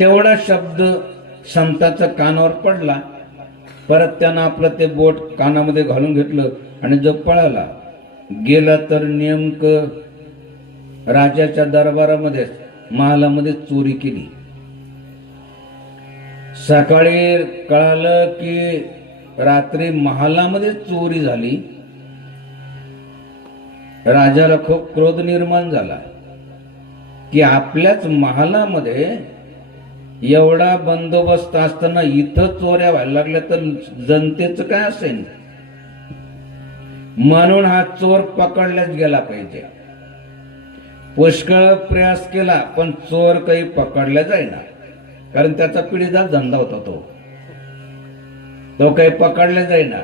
तेवढा शब्द संताचा कानावर पडला. परत त्यानं आपलं ते बोट कानामध्ये घालून घेतलं आणि जो पळाला गेला तर नेमकं राजाच्या दरबारामध्ये महालामध्ये चोरी केली. सकाळी कळालं की रात्री महालामध्ये चोरी झाली. राजाला खूप क्रोध निर्माण झाला की आपल्याच महालामध्ये एवढा बंदोबस्त असताना इथं चोऱ्या व्हायला लागल्या तर जनतेचं काय असेल. म्हणून हा चोर पकडलाच गेला पाहिजे. पुष्कळ प्रयास केला पण चोर काही पकडला जाईना, कारण त्याचा पिढीजात धंदा होता. तो काही पकडला जाईना.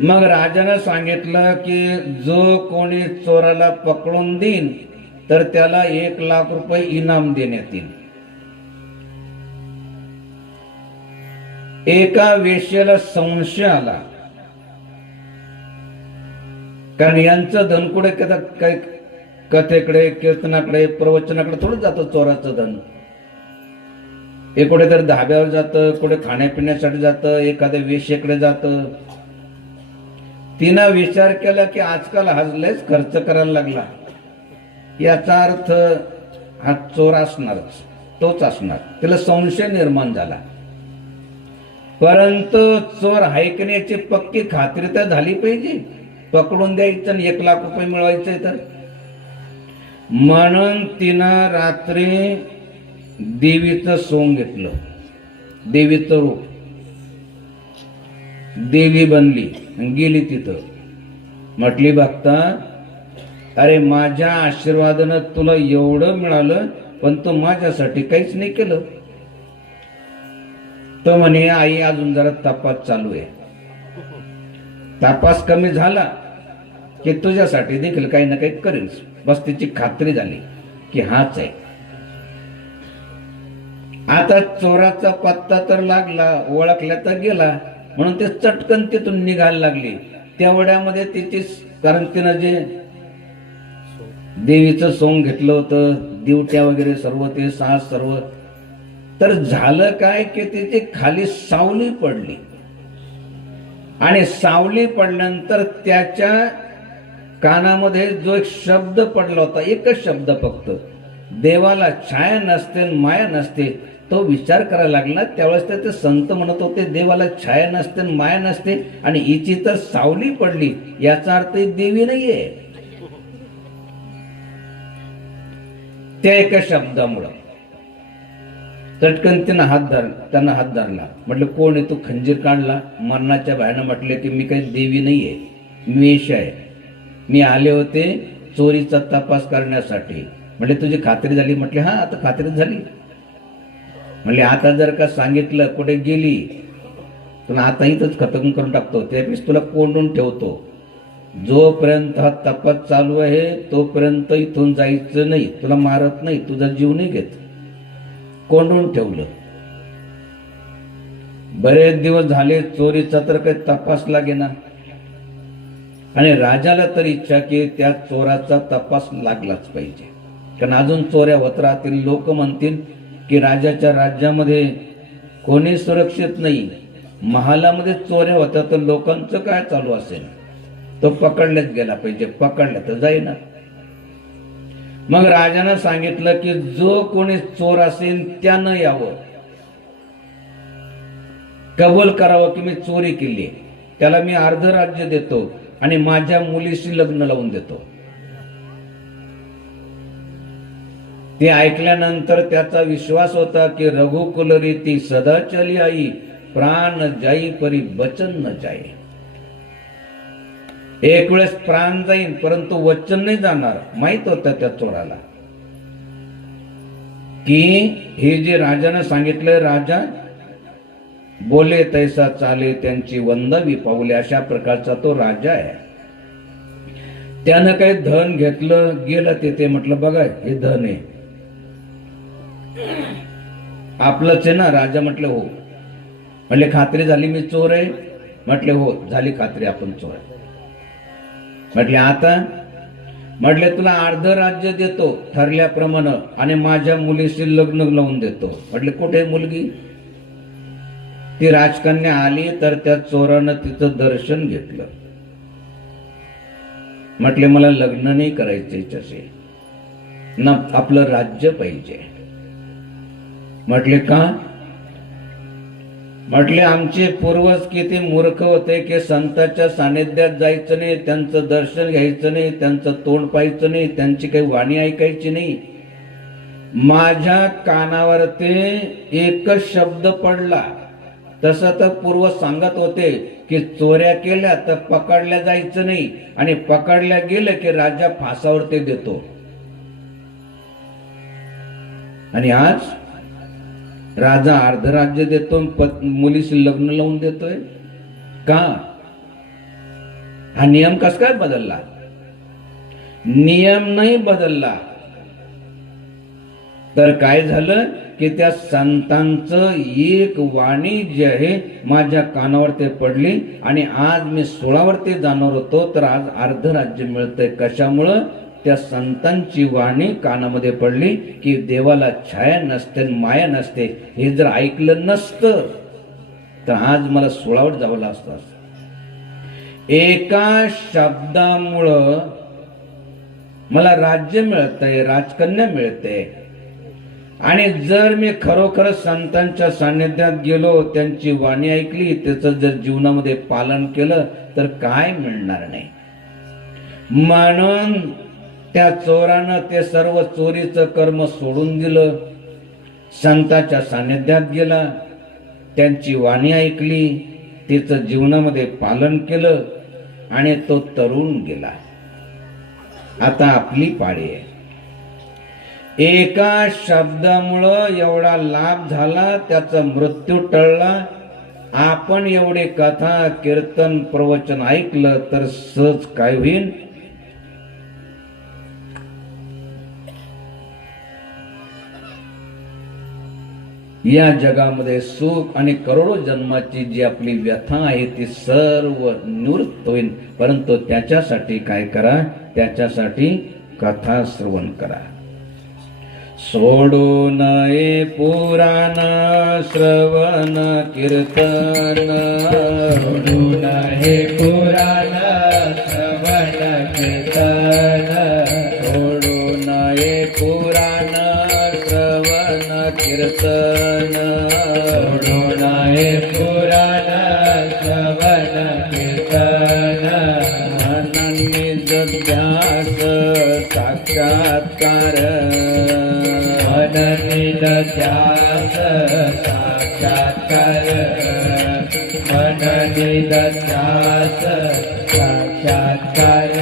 मग राजानं सांगितलं की जो कोणी चोराला पकडून देईन तर त्याला 1 लाख रुपये इनाम देण्यात येईल. एका वेश्येला संशय आला, कारण यांचं धन कुठे काही कथेकडे कीर्तनाकडे प्रवचनाकडे थोडं जातं चोराचं धन. हे कुठेतरी धाब्यावर जातं, कुठे खाण्यापिण्यासाठी जातं, एखाद्या वेश्येकडे जातं. तिनं विचार केला की आजकाल हा लयच खर्च करायला लागला, याचा अर्थ हा चोर असणारच, तोच असणार. तिला संशय निर्माण झाला. परंतु चोर हायकण्याची पक्की खात्री तर झाली पाहिजे. पकडून द्यायचं आणि 1 लाख रुपये मिळवायचे तर. म्हणून तिनं रात्री देवीचं सोंग घेतलं, देवीचं रूप. देवी बनली आणि गेली तिथं. म्हटली भक्ता अरे माझ्या आशीर्वादानं तुला एवढं मिळालं, पण तू माझ्यासाठी काहीच नाही केलं. तो म्हणे आई अजून जरा तपास चालू आहे. तपास कमी झाला की तुझ्यासाठी देखील काही ना काही करेल. बस तिची खात्री झाली की हाच आहे. आता चोराचा पत्ता तर लागला, ओळखला तर गेला, म्हणून ते चटकन तिथून निघायला लागली. तेवढ्यामध्ये तिची, कारण तिनं जे देवीचं सोंग घेतलं होतं, दिवट्या वगैरे सर्व ते सास सर्व, तर झालं काय की तिची खाली सावली पडली. आणि सावली पडल्यानंतर त्याच्या कानामध्ये जो एक शब्द पडला होता, एकच शब्द फक्त, देवाला छाया नसते माया नसते, तो विचार करायला लागला. त्यावेळेस ते संत म्हणत होते देवाला छाया नसते माया नसते, आणि हिची तर सावली पडली, याचा अर्थ देवी नाहीये. त्या एका शब्दामुळं चटकन त्यांना हात धरला. म्हटलं कोण आहे तू? खंजीर काढला. मरणाच्या बाहेरनं म्हटले की मी काही देवी नाहीये, मी वेश आहे. मी आले होते चोरीचा तपास करण्यासाठी. म्हणजे तुझी खात्री झाली? म्हटले हा, आता खात्री झाली. म्हणले आता जर का सांगितलं कुठे गेली तुला आता इथंच खतम करून टाकतो, त्यापेक्षा तुला कोंडून ठेवतो. जोपर्यंत हा तपास चालू आहे तोपर्यंत इथून जायचं नाही. तुला मारत नाही, तुझा जीव नाही घेत. कोंडून ठेवलं. बरेच दिवस झाले चोरीचा तर काही तपास लागेना, आणि राजाला तर इच्छा की त्या चोराचा तपास लागलाच पाहिजे. कारण अजून चोऱ्या होत राहतील. लोक म्हणतील की राजाच्या राज्यामध्ये कोणी सुरक्षित नाही, महालामध्ये चोऱ्या होत्या, तर लोकांचं काय चालू असेल? तो पकडल्याच गेला पाहिजे. पकडल्या तर जाईना. मग राजानं सांगितलं की जो कोणी चोर असेल त्यानं यावं, कबूल करावं की मी चोरी केली, त्याला मी अर्ध राज्य देतो आणि माझ्या मुलीशी लग्न लावून देतो. ते ऐकल्यानंतर त्याचा विश्वास होता की रघुकुल रीती सदा चली आई, प्राण जाई परी वचन न जाई. एक वेळेस प्राण जाईन परंतु वचन नाही जाणार. माहित होतं त्या चोराला की हे जे राजानं सांगितलंय, राजा बोले तैसा चाले त्यांची वंदावी पाऊले, अशा प्रकारचा तो राजा आहे. त्यानं काही धन घेतलं, गेलं तिथे. म्हटलं बघा हे धन आहे आपलंच आहे ना? राजा म्हटलं हो. म्हणले खात्री झाली मी चोर आहे? म्हटले हो झाली खात्री, आपण चोर आहे. म्हटले आता? म्हटले तुला अर्ध राज्य देतो ठरल्याप्रमाणे आणि माझ्या मुलीशी लग्न लावून देतो. म्हटले कुठे मुलगी? ती राजकन्या आली तर त्या चोरानं तिचं दर्शन घेतलं. म्हटले मला लग्न नाही करायचं हिच्याशी, ना आपलं राज्य पाहिजे. म्हटले का? म्हटले आमचे पूर्वज किती मूर्ख होते की संतांच्या सानिध्यात जायचं नाही, त्यांचं दर्शन घ्यायचं नाही, त्यांचं तोंड पाहायचं नाही, त्यांची काही वाणी ऐकायची नाही. माझ्या कानावर ते एकच शब्द पडला. तसं तर पूर्व सांगत होते की चोऱ्या केल्या तर पकडल्या जायचं नाही, आणि पकडल्या गेलं की राजा फासावर ते देतो. आणि आज राजा अर्ध राज्य देतो, मुलीशी लग्न लावून देतोय का? हा नियम कस काय बदलला? नियम नाही बदलला तर काय झालं की त्या संतांचं एक वाणी जी आहे माझ्या कानावर ते पडली, आणि आज मी 16 वरती जाणार होतो तर आज अर्ध राज्य मिळतंय. कशामुळं? त्या संतांची वाणी कानामध्ये पडली की देवाला छाया नसते माया नसते. हे जर ऐकलं नसतं तर आज मला 16 वर जावं लागतं. एका शब्दामुळं मला राज्य मिळतंय, राजकन्या मिळते. आणि जर मी खरोखर संतांच्या सान्निध्यात गेलो, त्यांची वाणी ऐकली, त्याचं जर जीवनामध्ये पालन केलं तर काय मिळणार नाही. म्हणून त्या चोरानं ते सर्व चोरीचं कर्म सोडून दिलं, संतांच्या सान्निध्यात गेला, त्यांची वाणी ऐकली, तिचं जीवनामध्ये पालन केलं, आणि तो तरुण गेला. आता आपली पाळी आहे. एका शब्दामुळं एवढा लाभ झाला, त्याचा मृत्यू टळला. आपण एवढे कथा कीर्तन प्रवचन ऐकलं तर सहज काय होईल? या जगामध्ये सुख आणि करोडो जन्माची जी आपली व्यथा आहे ती सर्व निवृत्त होईल. परंतु त्याच्यासाठी काय करा? त्याच्यासाठी कथा श्रवण करा. सोडू नये पुराण श्रवण कीर्तन, सोडू नये पुराण श्रवण कीर्तन, सोडू नये पुराण श्रवण कीर्तन, सोडू नये पुराण श्रवण कीर्तन, अनन्य ध्यास साक्षात्कार, मननिध ध्यास साक्षात्कार, मननिध ध्यास साक्षात्कार,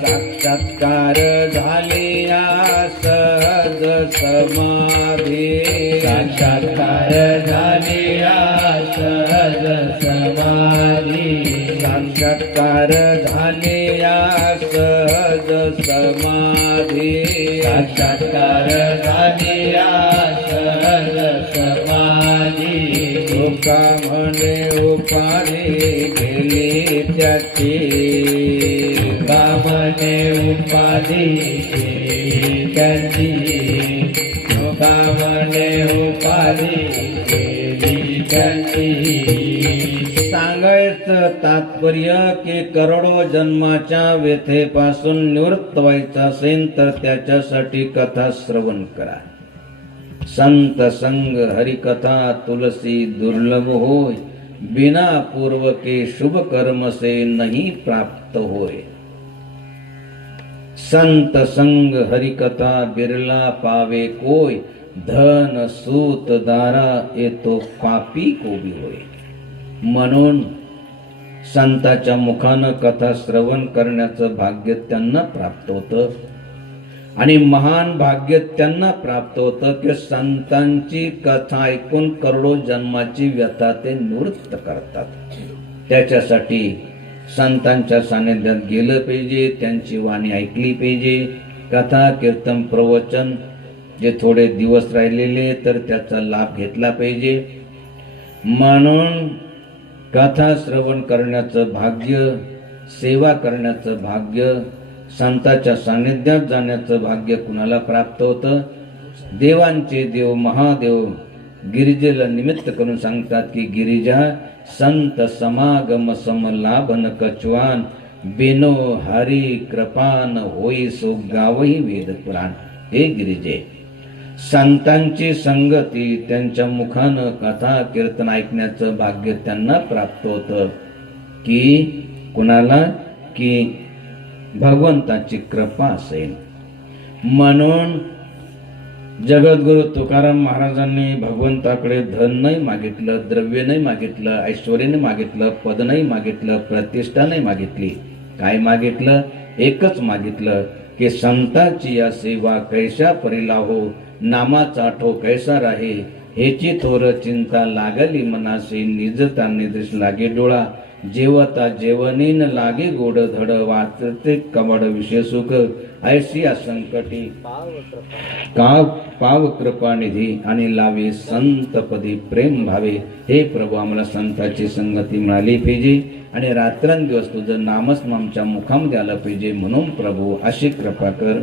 साक्षात्कार झालिया सहज समाधी, साक्षात्कार झालिया सहज समाधी, साक्षात्कार झालिया सहज समाधी, साक्षात्कार झालिया सहज समाधी, तुका म्हणे उपाधी गेली त्याची, कामने उपाधी केली त्यांची, कामने उपाधी केली त्यांची. सांगायचं तात्पर्य की करोडो जन्माच्या व्यथेपासून निवृत्त व्हायचं असेल तर त्याच्यासाठी कथा श्रवण करा. संत संग हरिकथा तुलसी दुर्लभ होय, बिना पूर्व के शुभ कर्म से नहीं प्राप्त होय. संत संग हरिकथा बिरला पावे कोय, धन सूत दारा येतो पापी को भी होय. म्हणून संताच्या मुखानं कथा श्रवण करण्याचं भाग्य त्यांना प्राप्त होतं आणि महान भाग्य त्यांना प्राप्त होतं की संतांची कथा ऐकून करोडो जन्माची व्यथा ते निवृत्त करतात. त्याच्यासाठी संतांच्या सानिध्यात गेलं पाहिजे, त्यांची वाणी ऐकली पाहिजे. कथा कीर्तन प्रवचन जे थोडे दिवस राहिलेले तर त्याचा लाभ घेतला पाहिजे. म्हणून कथा श्रवण करण्याचं भाग्य, सेवा करण्याचं भाग्य, संताच्या सानिध्यात जाण्याचं भाग्य कुणाला प्राप्त होतं? देवांचे देव महादेव गिरिजेला निमित्त करून सांगतात की गिरिजा संत समागम समलाभन कचवान, बिनो हरी कृपान होई सो गावही वेद पुराण. हे गिरिजे, संतांची संगती, त्यांच्या मुखानं कथा कीर्तन ऐकण्याचं भाग्य त्यांना प्राप्त होतं की कुणाला? की भगवंताची कृपा असेल. म्हणून जगद्गुरु तुकाराम महाराजांनी भगवंताकडे धन नाही मागितलं, द्रव्य नाही मागितलं, ऐश्वर्य नाही मागितलं, पद नाही मागितलं, प्रतिष्ठा नाही मागितली. काय मागितलं? एकच मागितलं की संताची या सेवा कैसा परिला हो, नामाचा आठो कैसा राहे, हेची थोर चिंता लागली मनासी, निजता निदृश लागे डोळा, जेवता जेवणीन लागे गोड धड, वाचते कमड विषय सुख, ऐशी संकटी पाव कृपा निधी, आणि लावे संतपदी प्रेम भावे. हे प्रभू, आम्हाला संताची संगती मिळाली पाहिजे आणि रात्रंदिवस तुझं नामच आमच्या मुखामध्ये आलं पाहिजे. म्हणून प्रभू अशी कृपा कर.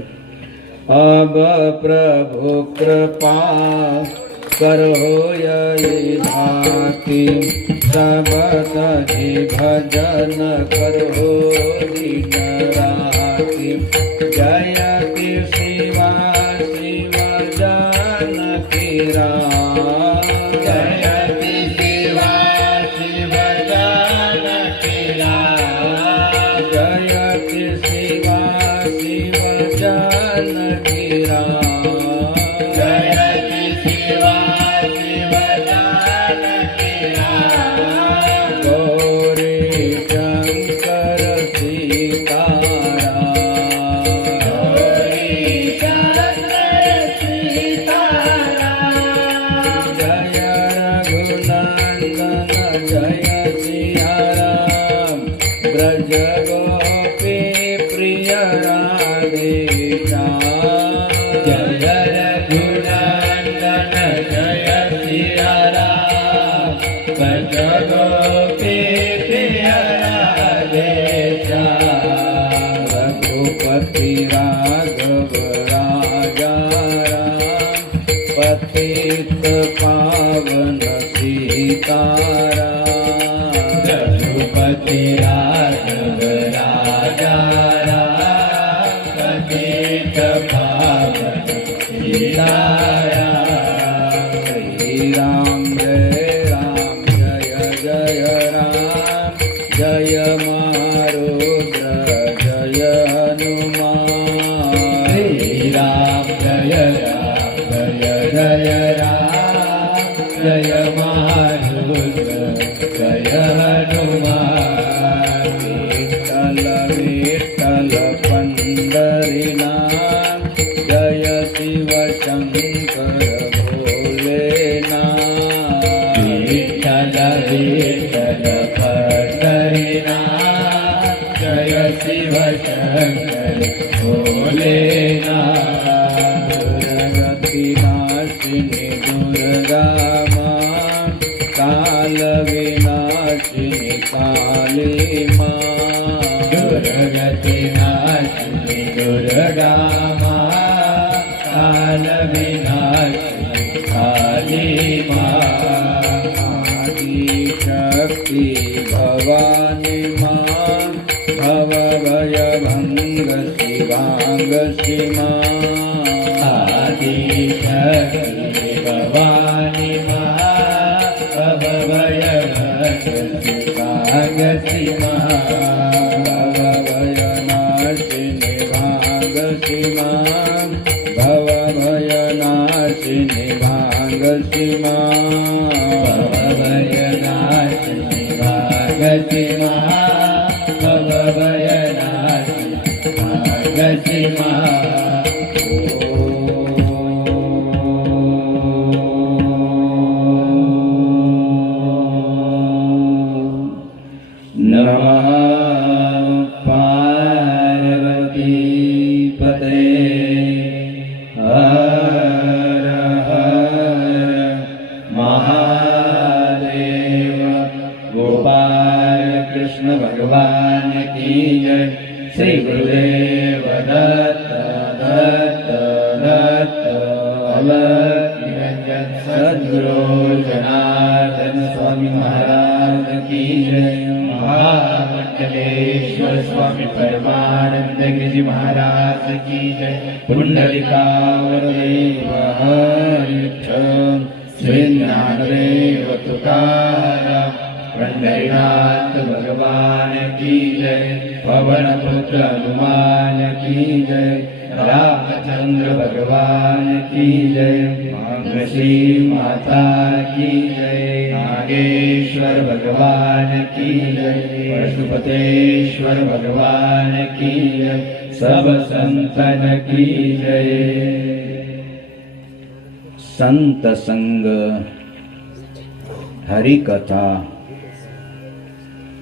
अब प्रभु कृपा करो यही भांति, सब तजी भजन करो दिन राति, जयति शिवा शिव जानकी राम, जयति शिवा शिव जानकी राम, जयति शिवा शिव जानकी राम, जयति शिवा शिव जानकी राम, गौरी शंकर सीताराम. जय सिया राम ब्रज गोपी प्रिय राधेश्याम जय रघुनंदन जय सिया राम ब्रज गोपी प्रिय राधेश्याम रघुपति राघव राजा राम पतित पावन सीताराम रघुपति राघव राजा राम पतित पावन सीताराम श्री राम जय जय राम जय मारुद्र जय हनुमान श्री राम जय जय राम जय मारुद्र जय हनुमान विठ्ठल विठ्ठल पंढरीनाथ जय शिव शंकर भोलेनाथ विठ्ठल विठ्ठल पंढरीनाथ जय शिव शंकर भोलेनाथ दुर्गति नाशिनी दुर्गा मां काल विनाशिनी काली मां दुर्गति नाशिनी दुर्गा मां काल विनाशिनी काली मां आदि शक्ति भवानी मां भव भय भंग शिवांग मां आदि शक्ति भवानी मां भव भय भागसी मां भव भय नाशिनी भागसी मां भव भय नाशिनी भागसी मां भव भय नाशिनी भागसी मां भव भय नाशिनी भागसी मां नमः पार्वती पते हर हर महादेव गोपाल कृष्ण भगवान की जय श्री गुरुदेव दत्त दत्त दत्त अवध निरंजन सद्गुरु जनार्दन स्वामी महाराज की जय महामंडलेश्वर स्वामी परमानंद गिरी महाराज की जय पुंडलिकावरदेव हरिठ्ठल श्री ज्ञानदेव तुकाराम पंढरीनाथ भगवान की जय पवन पुत्र हनुमान की जय रामचंद्र भगवान की जय मातृश्री माता की जय नागेश्वर भगवान की जय पशुपतेश्वर भगवान की जय सब संतन की जय संत संग हरि कथा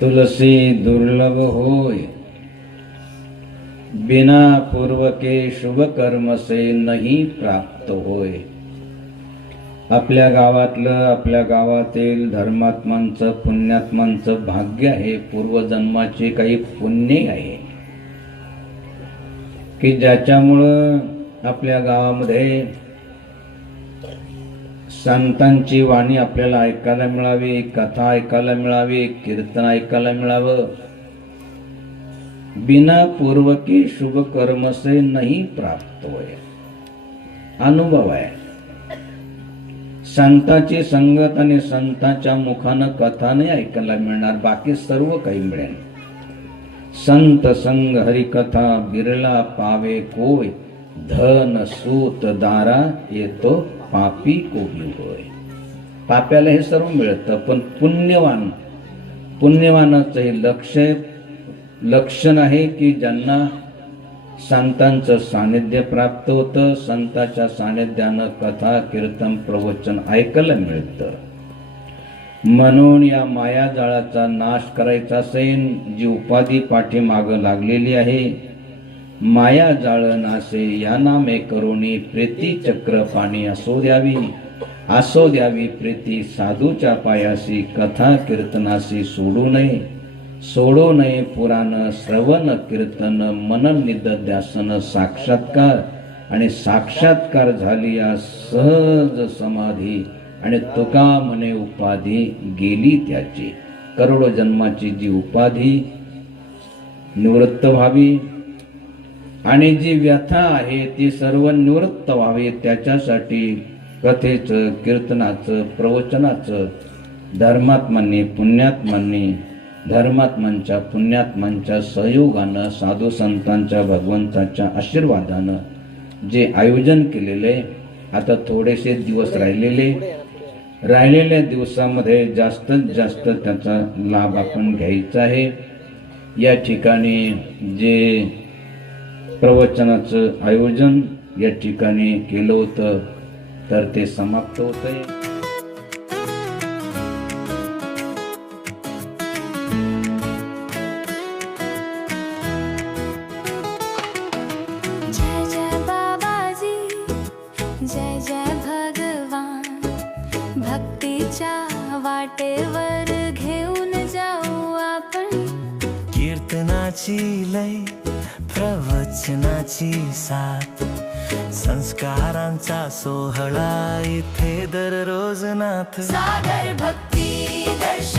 तुलसी दुर्लभ होय बिना पूर्व के शुभ कर्म से नहीं प्राप्त होय. आपल्या गावातलं आपल्या गावातील धर्मात्मांचं पुण्यात्मांचं भाग्य आहे, पूर्वजन्माचे काही पुण्य आहे की ज्याच्यामुळं आपल्या गावामध्ये संतांची वाणी आपल्याला ऐकायला मिळावी, कथा ऐकायला मिळावी, कीर्तन ऐकायला मिळावं. बिना पूर्व के शुभ कर्म से नहीं प्राप्त होय. अनुभव आहे. संतांची संगत आणि संतांच्या मुखानं कथा नाही ऐकायला मिळणार, बाकी सर्व काही मिळेल. संत संग हरिकथा बिरला पावे कोय, धन सूत दारा येतो पापी कोबी होय. पाप्याला हे सर्व मिळतं, पण पुण्यवानाचं हे लक्षण आहे की ज्यांना संतांचं सानिध्य प्राप्त होतं, संतांच्या सानिध्यानं कथा कीर्तन प्रवचन ऐकायला मिळतं. म्हणून या मायाजाळाचा नाश करायचा असेल, जी उपाधी पाठीमागं लागलेली आहे, मायाजाळ नासे या नामे करुणी प्रीती चक्र पाणी असो द्यावी प्रीती साधूच्या पायासी कथा कीर्तनासी सोडू नये पुराण श्रवण कीर्तन मनन निदध्यासन साक्षात्कार आणि साक्षात्कार झाली या सहज समाधी आणि तुका म्हणे उपाधी गेली त्याची. करोडो जन्माची जी उपाधी निवृत्त व्हावी आणि जी व्यथा आहे ती सर्व निवृत्त व्हावी, त्याच्यासाठी कथेचं, कीर्तनाचं, प्रवचनाचं धर्मात्मांच्या पुण्यात्मांच्या सहयोगानं, साधू संतांच्या भगवंताच्या आशीर्वादानं जे आयोजन केलेले, आता थोडेसे दिवस राहिलेल्या दिवसामध्ये जास्तीत जास्त त्याचा लाभ आपण घ्यायचा आहे. या ठिकाणी जे प्रवचनाचं आयोजन या ठिकाणी केलं होतं तर ते समाप्त होतंय. जय जय बाबाजी, जय जय भगवान, भक्तीच्या वाटेवर घेऊन जाऊ आपण. कीर्तनाची लय, प्रवचनाची साथ, संस्कारांचा सोहळा इथे दररोज नाथ. सागर भक्ती दर्शन